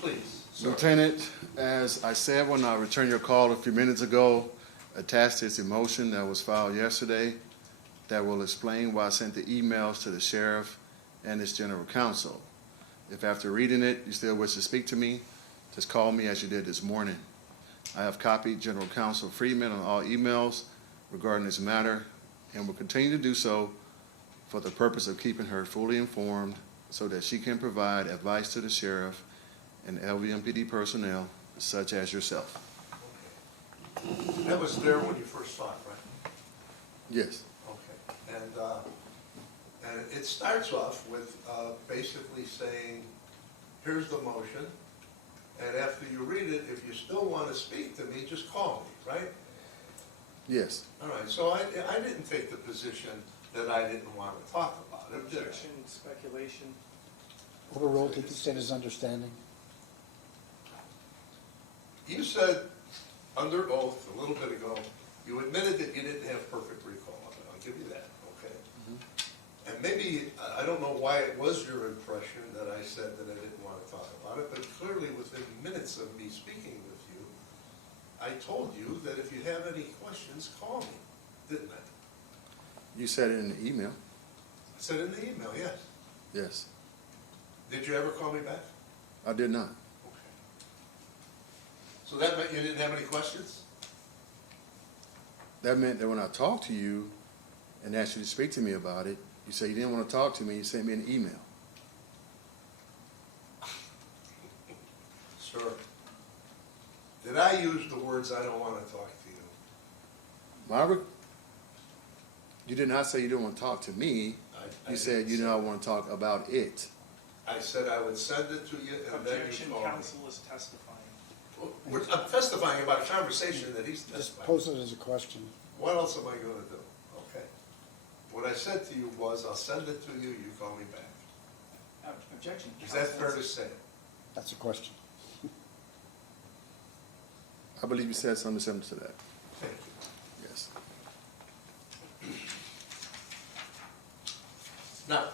Please. Sorry. Lieutenant, as I said when I returned your call a few minutes ago, attached is a motion that was filed yesterday that will explain why I sent the emails to the sheriff and his general counsel. If after reading it, you still wish to speak to me, just call me as you did this morning. I have copied General Counsel Freeman on all emails regarding this matter, and will continue to do so for the purpose of keeping her fully informed so that she can provide advice to the sheriff and LVMPD personnel such as yourself. Okay. That was there when you first saw it, right? Yes. Okay. And it starts off with basically saying, here's the motion, and after you read it, if you still want to speak to me, just call me, right? Yes. All right, so I didn't take the position that I didn't want to talk about it, did I? Objection, speculation. Overruled, did you say his understanding? You said under oath a little bit ago, you admitted that you didn't have perfect recall of it. I'll give you that, okay? And maybe, I don't know why it was your impression that I said that I didn't want to talk about it, but clearly within minutes of me speaking with you, I told you that if you have any questions, call me, didn't I? You said it in the email. I said in the email, yes. Yes. Did you ever call me back? I did not. Okay. So that meant you didn't have any questions? That meant that when I talked to you and asked you to speak to me about it, you said you didn't want to talk to me, you sent me an email. Sir, did I use the words, I don't want to talk to you? You did not say you didn't want to talk to me. I You said didn't you say- did not want to talk about it. I said I would send it to you and then Objection, you call me. counsel is testifying. I'm testifying about a conversation that he's Just testifying. pose it as a question. What else am I gonna do? Okay. What I said to you was, I'll send it to you, you call me back. Objection. Is that counsel fair to is- say? That's a question. I believe you said something similar to that. Thank you. Yes. Now,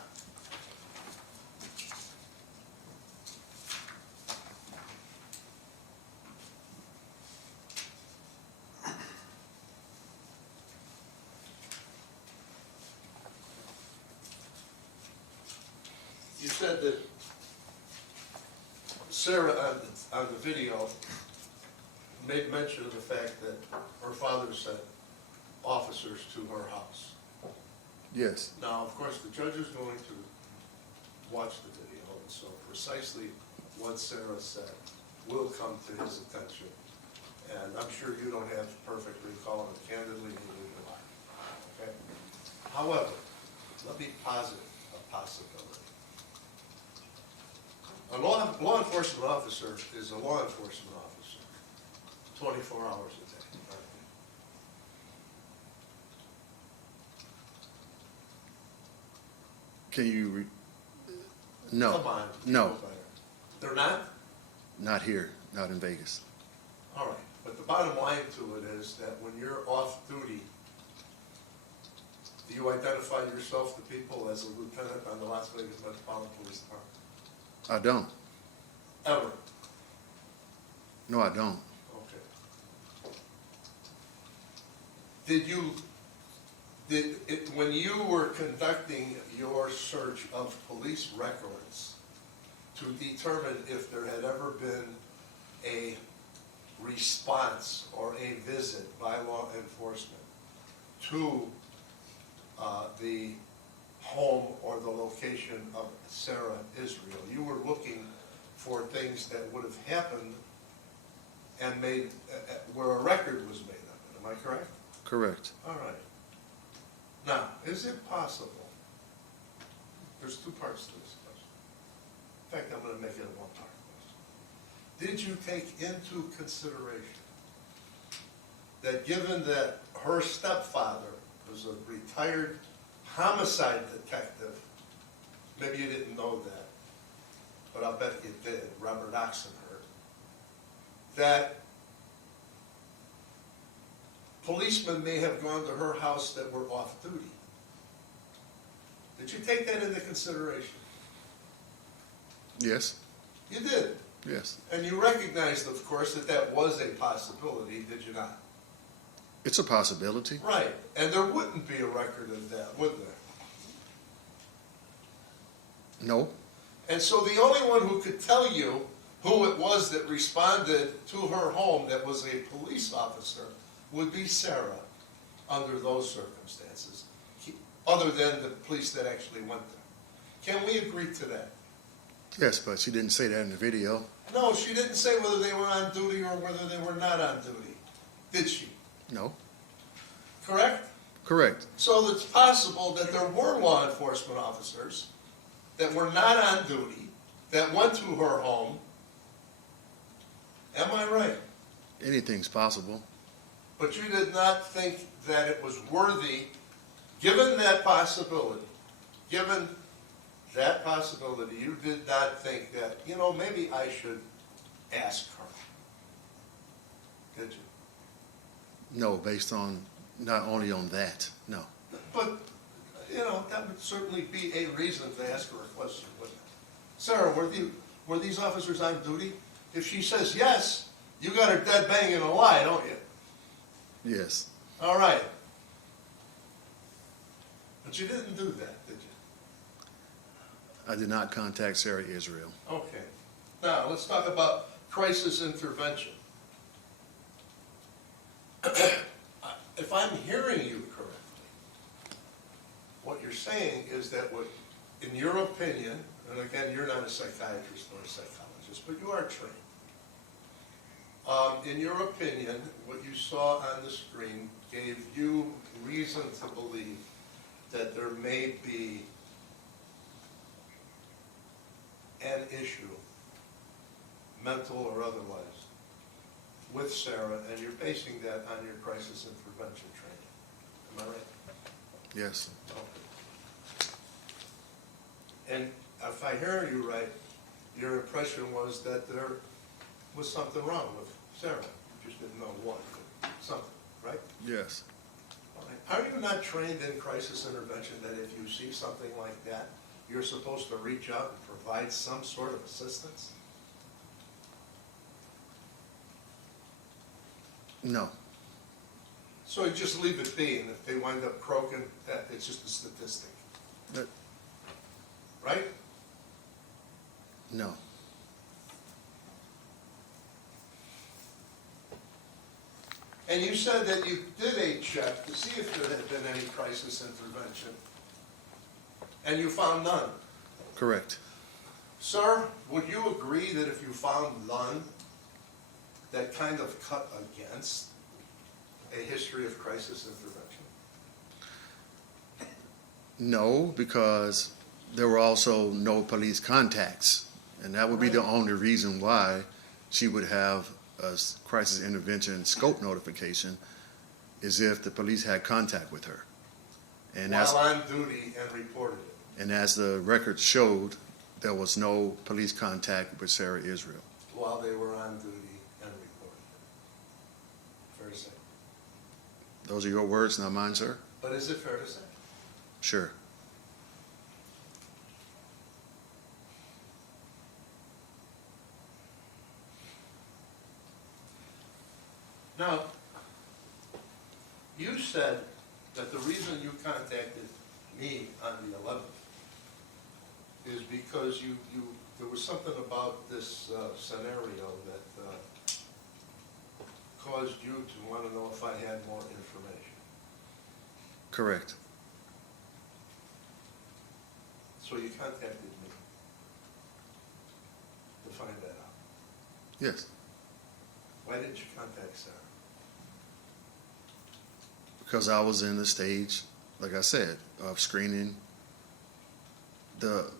you said that Sarah on the video made mention of the fact that her father sent officers to her house. Yes. Now, of course, the judge is going to watch the video, and so precisely what Sarah said will come to his attention. And I'm sure you don't have perfect recall, and candidly, neither do I. Okay? However, let me posit a possibility. A law enforcement officer is a law enforcement officer, 24 hours a day. Right? Can you no. Come on. No. They're not? Not here, not in Vegas. All right, but the bottom line to it is that when you're off duty, do you identify yourself to people as a lieutenant on the Las Vegas Metropolitan Police Department? I don't. Ever? No, I don't. Okay. When you were conducting your search of police records to determine if there had ever been a response or a visit by law enforcement to the home or the location of Sarah Israel, you were looking for things that would have happened and made, where a record was made of it, am I correct? Correct. All right. Now, is it possible, there's two parts to this question. In fact, I'm going to make it a one-part question. Did you take into consideration that given that her stepfather was a retired homicide detective, maybe you didn't know that, but I'll bet you did, Robert Oxenhurst, that policemen may have gone to her house that were off duty? Did you take that into consideration? Yes. You did. Yes. And you recognized, of course, that that was a possibility, did you not? It's a possibility. Right. And there wouldn't be a record of that, would there? No. And so the only one who could tell you who it was that responded to her home that was a police officer would be Sarah under those circumstances. other than the police that actually went there. Can we agree to that? Yes, but she didn't say that in the video. No, she didn't say whether they were on duty or whether they were not on duty, did she? No. Correct? Correct. So it's possible that there were law enforcement officers that were not on duty, that went to her home. Am I right? Anything's possible. But you did not think that it was worthy, given that possibility, you did not think that, maybe I should ask her. Did you? No, based on, not only on that, no. But, that would certainly be a reason to ask her a question, wouldn't it? Sarah, were these officers on duty? If she says yes, you got her dead banging a lie, don't you? Yes. All right. But you didn't do that, did you? I did not contact Sarah Israel. Okay. Now, let's talk about crisis intervention. If I'm hearing you correctly, what you're saying is that in your opinion, and again, you're not a psychiatrist nor a psychologist, but you are trained. In your opinion, what you saw on the screen gave you reason to believe that there may be an issue, mental or otherwise, with Sarah, and you're basing that on your crisis intervention training. Am I right? Yes. Okay. And if I hear you right, your impression was that there was something wrong with Sarah. You just didn't know what, but something, right? Yes. All right. Are you not trained in crisis intervention that if you see something like that, you're supposed to reach out and provide some sort of assistance? No. So you just leave it be, and if they wind up croaking, that it's just a statistic, But, right? no. And you said that you did a check to see if there had been any crisis intervention, and you found none. Correct. Sir, would you agree that if you found none, that kind of cut against a history of crisis intervention? No, because there were also no police contacts. And that would be the only reason why she would have a crisis intervention scope notification, is if the police had contact with her. And While on duty and reported it. and as the record showed, there was no police contact with Sarah Israel. While they were on duty and reported it. Fair to say. Those are your words, not mine, sir? But is it fair to say? Sure. Now, you said that the reason you contacted me on the 11th is because there was something about this scenario that caused you to want to know if I had more information. Correct. So you contacted me to find that out. Yes. Why didn't you contact Sarah? Because I was in the stage, like I said, of screening the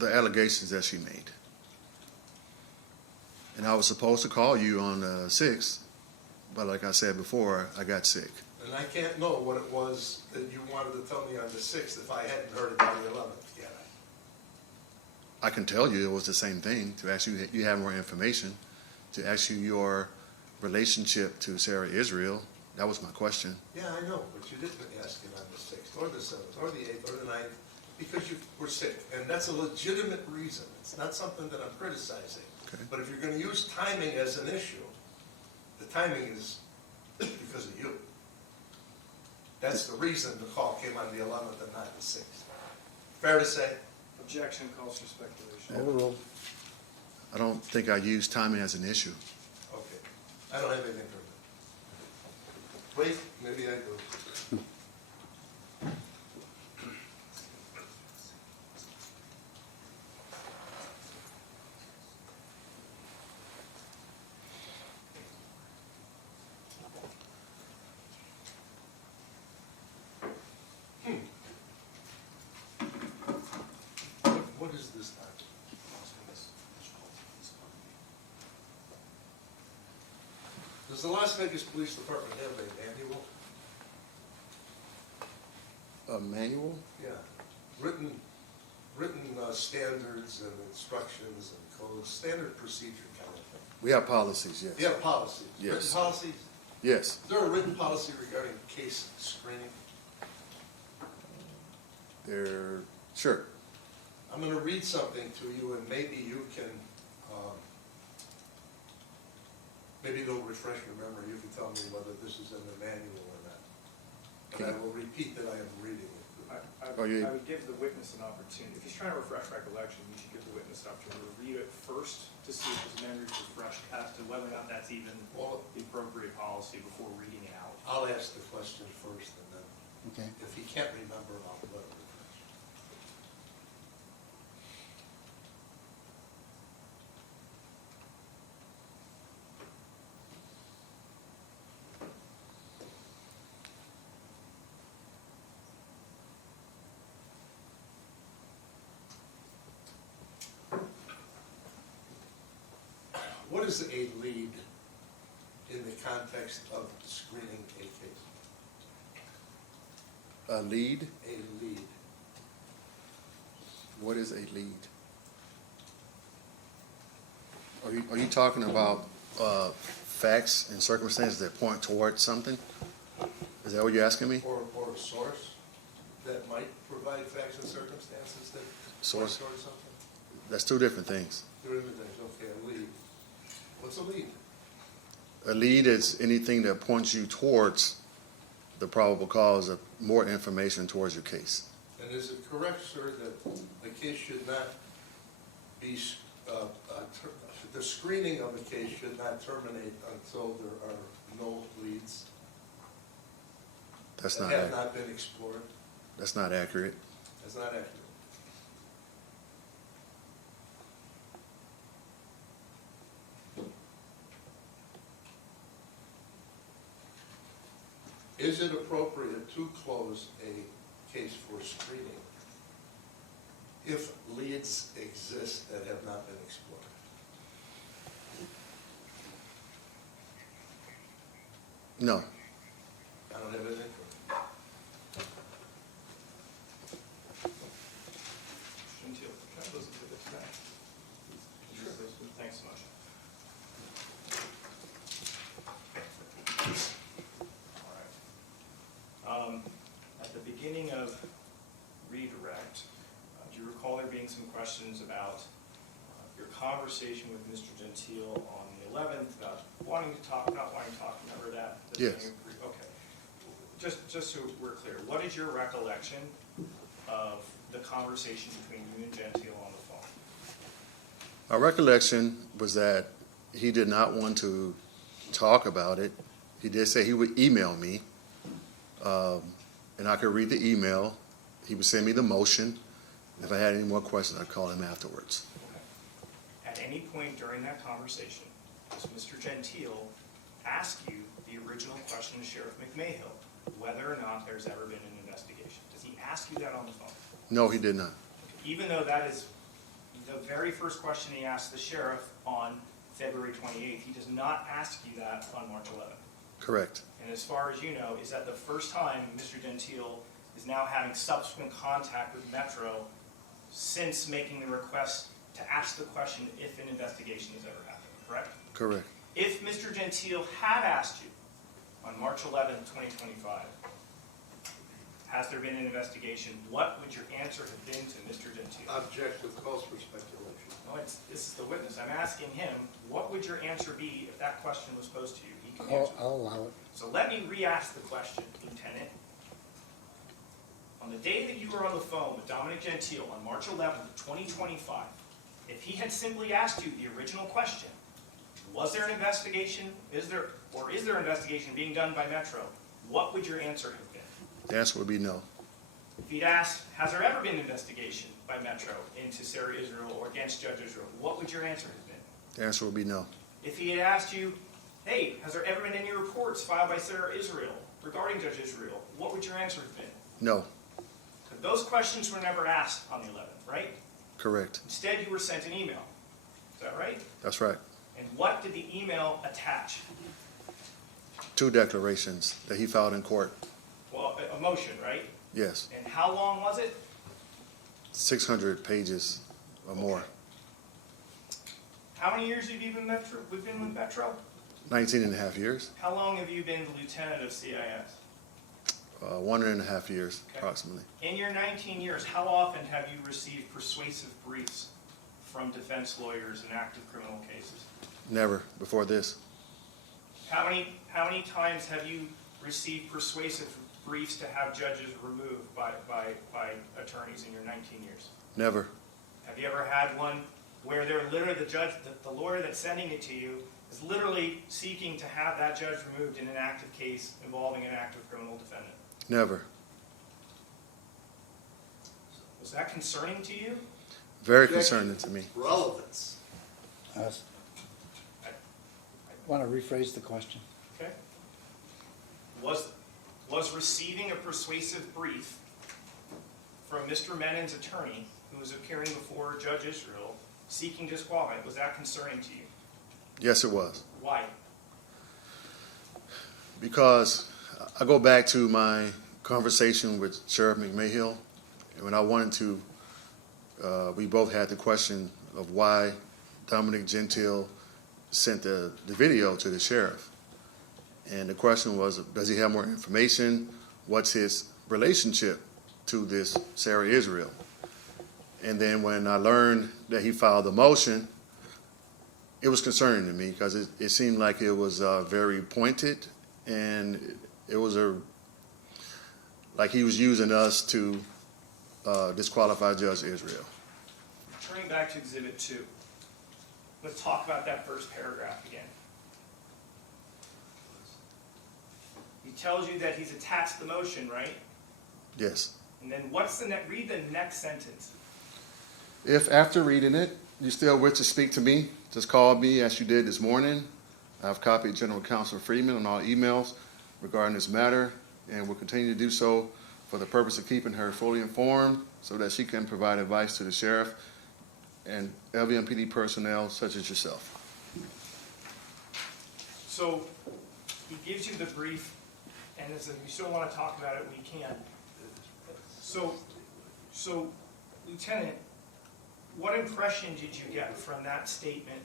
allegations that she made. And I was supposed to call you on the 6th, but like I said before, I got sick. And I can't know what it was that you wanted to tell me on the 6th if I hadn't heard it on the 11th yet. I can tell you it was the same thing, to ask you have more information, to ask you your relationship to Sarah Israel. That was my question. Yeah, I know, but you didn't ask it on the 6th, or the 7th, or the 8th, or the 9th, because you were sick. And that's a legitimate reason. It's not something that I'm criticizing. Okay. But if you're going to use timing as an issue, the timing is because of you. That's the reason the call came on the 11th and not the 6th. Fair to say? Objection calls for speculation. Overruled. I don't think I used timing as an issue. Okay. I don't have anything further. Wait, maybe I do. Does the Las Vegas Police Department have a manual? A manual? Yeah, written standards and instructions and codes, standard procedure kind of thing. We have policies, yes. You have policies? Yes. Written policies? Yes. Is there a written policy regarding case screening? Sure. I'm gonna read something to you, and maybe you can, maybe it'll refresh your memory. You can tell me whether this is in the manual or not. And I will repeat that I am reading it. I Oh, yeah. would give the witness an opportunity. If he's trying to refresh recollection, you should give the witness an opportunity to review it first to see if his memory is refreshed as to whether or not that's even Well, the appropriate policy before reading it out. I'll ask the question first, and then Okay. if he can't remember, I'll let him refresh. What is a lead in the context of screening a case? A lead? A lead. What is a lead? Are you talking about facts and circumstances that point towards something? Is that what you're asking me? Or a source that might provide facts and circumstances that point Source? towards something? That's two different things. There is okay, a lead. What's a lead? A lead is anything that points you towards the probable cause of more information towards your case. And is it correct, sir, that a case should not be, the screening of a case should not terminate until there are no leads That's that not have accurate. not been explored? That's not accurate. That's not accurate. Is it appropriate to close a case for screening if leads exist that have not been explored? No. I don't have anything for Gentile, can I have those exhibits back? Sure. Thanks so much. All right. At the beginning of redirect, do you recall there being some questions about your conversation with Mr. Gentile on the 11th about wanting to talk, not wanting to talk? Remember that? Yes. Okay. Just so we're clear, what is your recollection of the conversation between you and Gentile on the phone? Our recollection was that he did not want to talk about it. He did say he would email me, and I could read the email. He would send me the motion. If I had any more questions, I'd call him afterwards. Okay. At any point during that conversation, does Mr. Gentile ask you the original question to Sheriff McMahill, whether or not there's ever been an investigation? Does he ask you that on the phone? No, he did not. Even though that is the very first question he asked the sheriff on February 28th, he does not ask you that on March 11th. Correct. And as far as you know, is that the first time Mr. Gentile is now having subsequent contact with Metro since making the request to ask the question if an investigation has ever happened, correct? Correct. If Mr. Gentile had asked you on March 11th, 2025, has there been an investigation, what would your answer have been to Mr. Gentile? Object with calls for speculation. No, this is the witness. I'm asking him, what would your answer be if that question was posed to you? He can answer. I'll allow it. So let me re-ask the question, Lieutenant. On the day that you were on the phone with Dominic Gentile on March 11th, 2025, if he had simply asked you the original question, was there an investigation, is there investigation being done by Metro, what would your answer have been? The answer would be no. If he'd asked, has there ever been an investigation by Metro into Sarah Israel or against Judge Israel, what would your answer have been? The answer would be no. If he had asked you, hey, has there ever been any reports filed by Sarah Israel regarding Judge Israel, what would your answer have been? No. Those questions were never asked on the 11th, right? Correct. Instead, you were sent an email. Is that right? That's right. And what did the email attach? 2 declarations that he filed in court. Well, a motion, right? Yes, And how long was it? 600 pages or more. How many years have you been we've been with Metro? 19 and a half years, How long have you been the lieutenant of CIS? 1.5 years Okay. approximately. In your 19 years, how often have you received persuasive briefs from defense lawyers in active criminal cases? Never before this. How many times have you received persuasive briefs to have judges removed by attorneys in your 19 years? Never. Have you ever had one where they're literally the lawyer that's sending it to you is literally seeking to have that judge removed in an active case involving an active criminal defendant? Never. Was that concerning to you? Very concerning to me. Relevance. Want to rephrase the question? Okay. Was receiving a persuasive brief from Mr. Menon's attorney, who was appearing before Judge Israel, seeking disqualification, was that concerning to you? Yes, it was. Why? Because I go back to my conversation with Sheriff McMahill, and when I wanted to, we both had the question of why Dominic Gentile sent the video to the sheriff. And the question was, does he have more information? What's his relationship to this Sarah Israel? And then when I learned that he filed a motion, it was concerning to me because it seemed like it was very pointed, and it was like he was using us to disqualify Judge Israel. Turning back to Exhibit 2, let's talk about that first paragraph again. He tells you that he's attached the motion, right? Yes. And then read the next sentence. If after reading it, you still wish to speak to me, just call me as you did this morning. I've copied General Counsel Freeman on all emails regarding this matter, and will continue to do so for the purpose of keeping her fully informed so that she can provide advice to the sheriff and LVMPD personnel such as yourself. So he gives you the brief, and if you still want to talk about it, we can. So Lieutenant, what impression did you get from that statement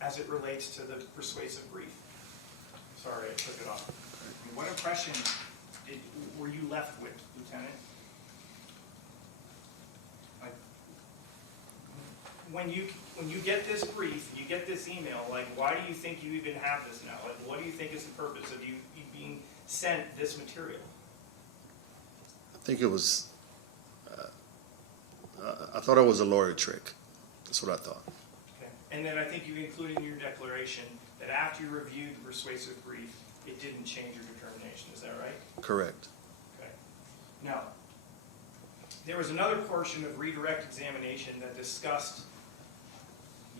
as it relates to the persuasive brief? Sorry, I took it off. What impression were you left with, Lieutenant? When you get this brief, you get this email, like, why do you think you even have this now? Like, what do you think is the purpose of you being sent this material? I think it was, I thought it was a lawyer trick. That's what I thought. Okay. And then I think you included in your declaration that after you reviewed the persuasive brief, it didn't change your determination. Is that right? Correct. Okay. Now, there was another portion of redirect examination that discussed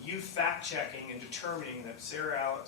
you fact-checking and determining that Sarah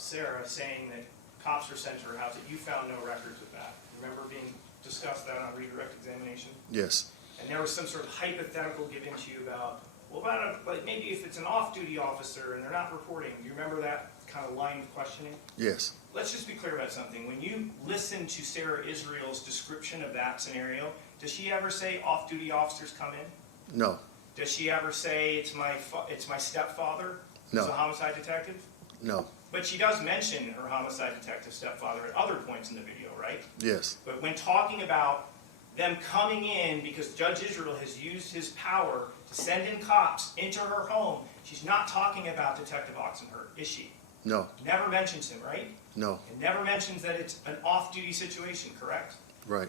saying that cops were sent to her house, that you found no records of that. Remember being discussed that on redirect examination? Yes. And there was some sort of hypothetical given to you about, well, like maybe if it's an off-duty officer and they're not reporting. Do you remember that kind of line of questioning? Yes. Let's just be clear about something. When you listen to Sarah Israel's description of that scenario, does she ever say off-duty officers come in? No. Does she ever say it's my stepfather who's No. a homicide detective? No. But she does mention her homicide detective stepfather at other points in the video, right? Yes. But when talking about them coming in because Judge Israel has used his power to send in cops into her home, she's not talking about Detective Oxenhurt, is she? No. Never mentions him, right? No. It never mentions that it's an off-duty situation, correct? Right.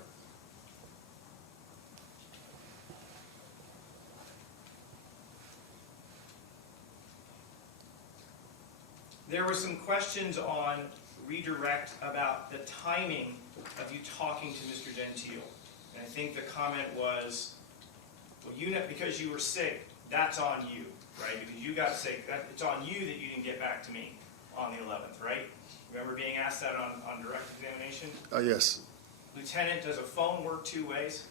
There were some questions on redirect about the timing of you talking to Mr. Gentile. And I think the comment was, well, because you were sick, that's on you, right? Because you got sick, it's on you that you didn't get back to me on the 11th, right? Remember being asked that on direct examination? Yes. Lieutenant, does a phone work 2 ways?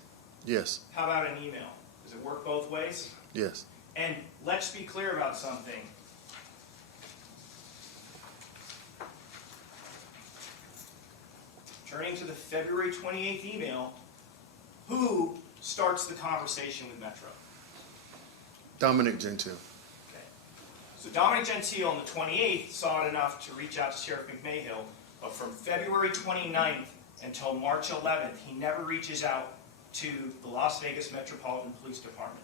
Yes. How about an email? Does it work both ways? Yes. And let's be clear about something. turning to the February 28th email, who starts the conversation with Metro? Dominic Gentile. Okay. So Dominic Gentile on the 28th saw it enough to reach out to Sheriff McMahill, but from February 29th until March 11th, he never reaches out to the Las Vegas Metropolitan Police Department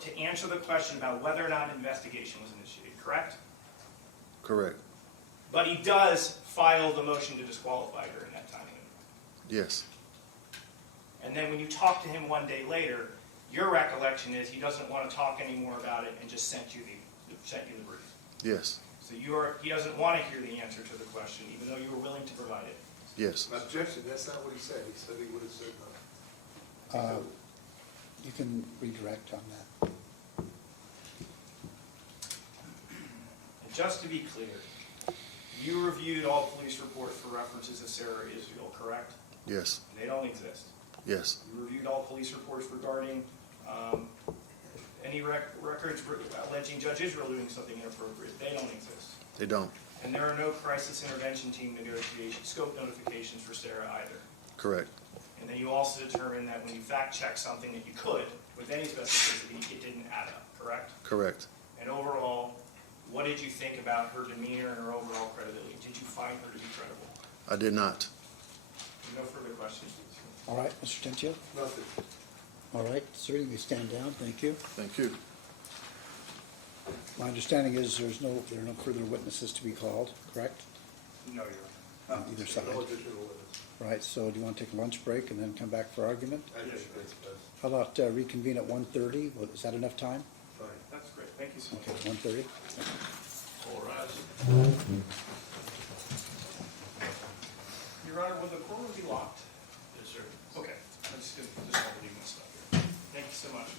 to answer the question about whether or not an investigation was initiated, correct? Correct. But he does file the motion to disqualify during that time. Yes. And then when you talk to him one day later, your recollection is he doesn't want to talk anymore about it and just sent you the brief. Yes. So he doesn't want to hear the answer to the question, even though you were willing to provide it. Yes. Objection, that's not what he said. He said he would have said no. You can redirect on that. And just to be clear, you reviewed all police reports for references to Sarah Israel, correct? Yes. They don't exist. Yes. You reviewed all police reports regarding any records alleging Judge Israel doing something inappropriate. They don't exist. They don't. And there are no crisis intervention team negotiation scope notifications for Sarah either. Correct. And then you also determined that when you fact check something that you could with any specificity, it didn't add up, correct? Correct. And overall, what did you think about her demeanor and her overall credibility? Did you find her to be credible? I did not. No further questions? All right, Mr. Gentile? Nothing. All right, sir, you may stand down, thank you. Thank you. My understanding is there are no further witnesses to be called, correct? No, Your Honor. On either side. No additional witness. Right, so do you want to take a lunch break and then come back for argument? I think that's best. How about reconvene at 1:30? Is that enough time? Fine. That's great. Thank you so much. Okay, 1:30. All right. Your Honor, will the courtroom be locked? Yes, sir. Okay. I'm just going to leave my stuff here. Thank you so much.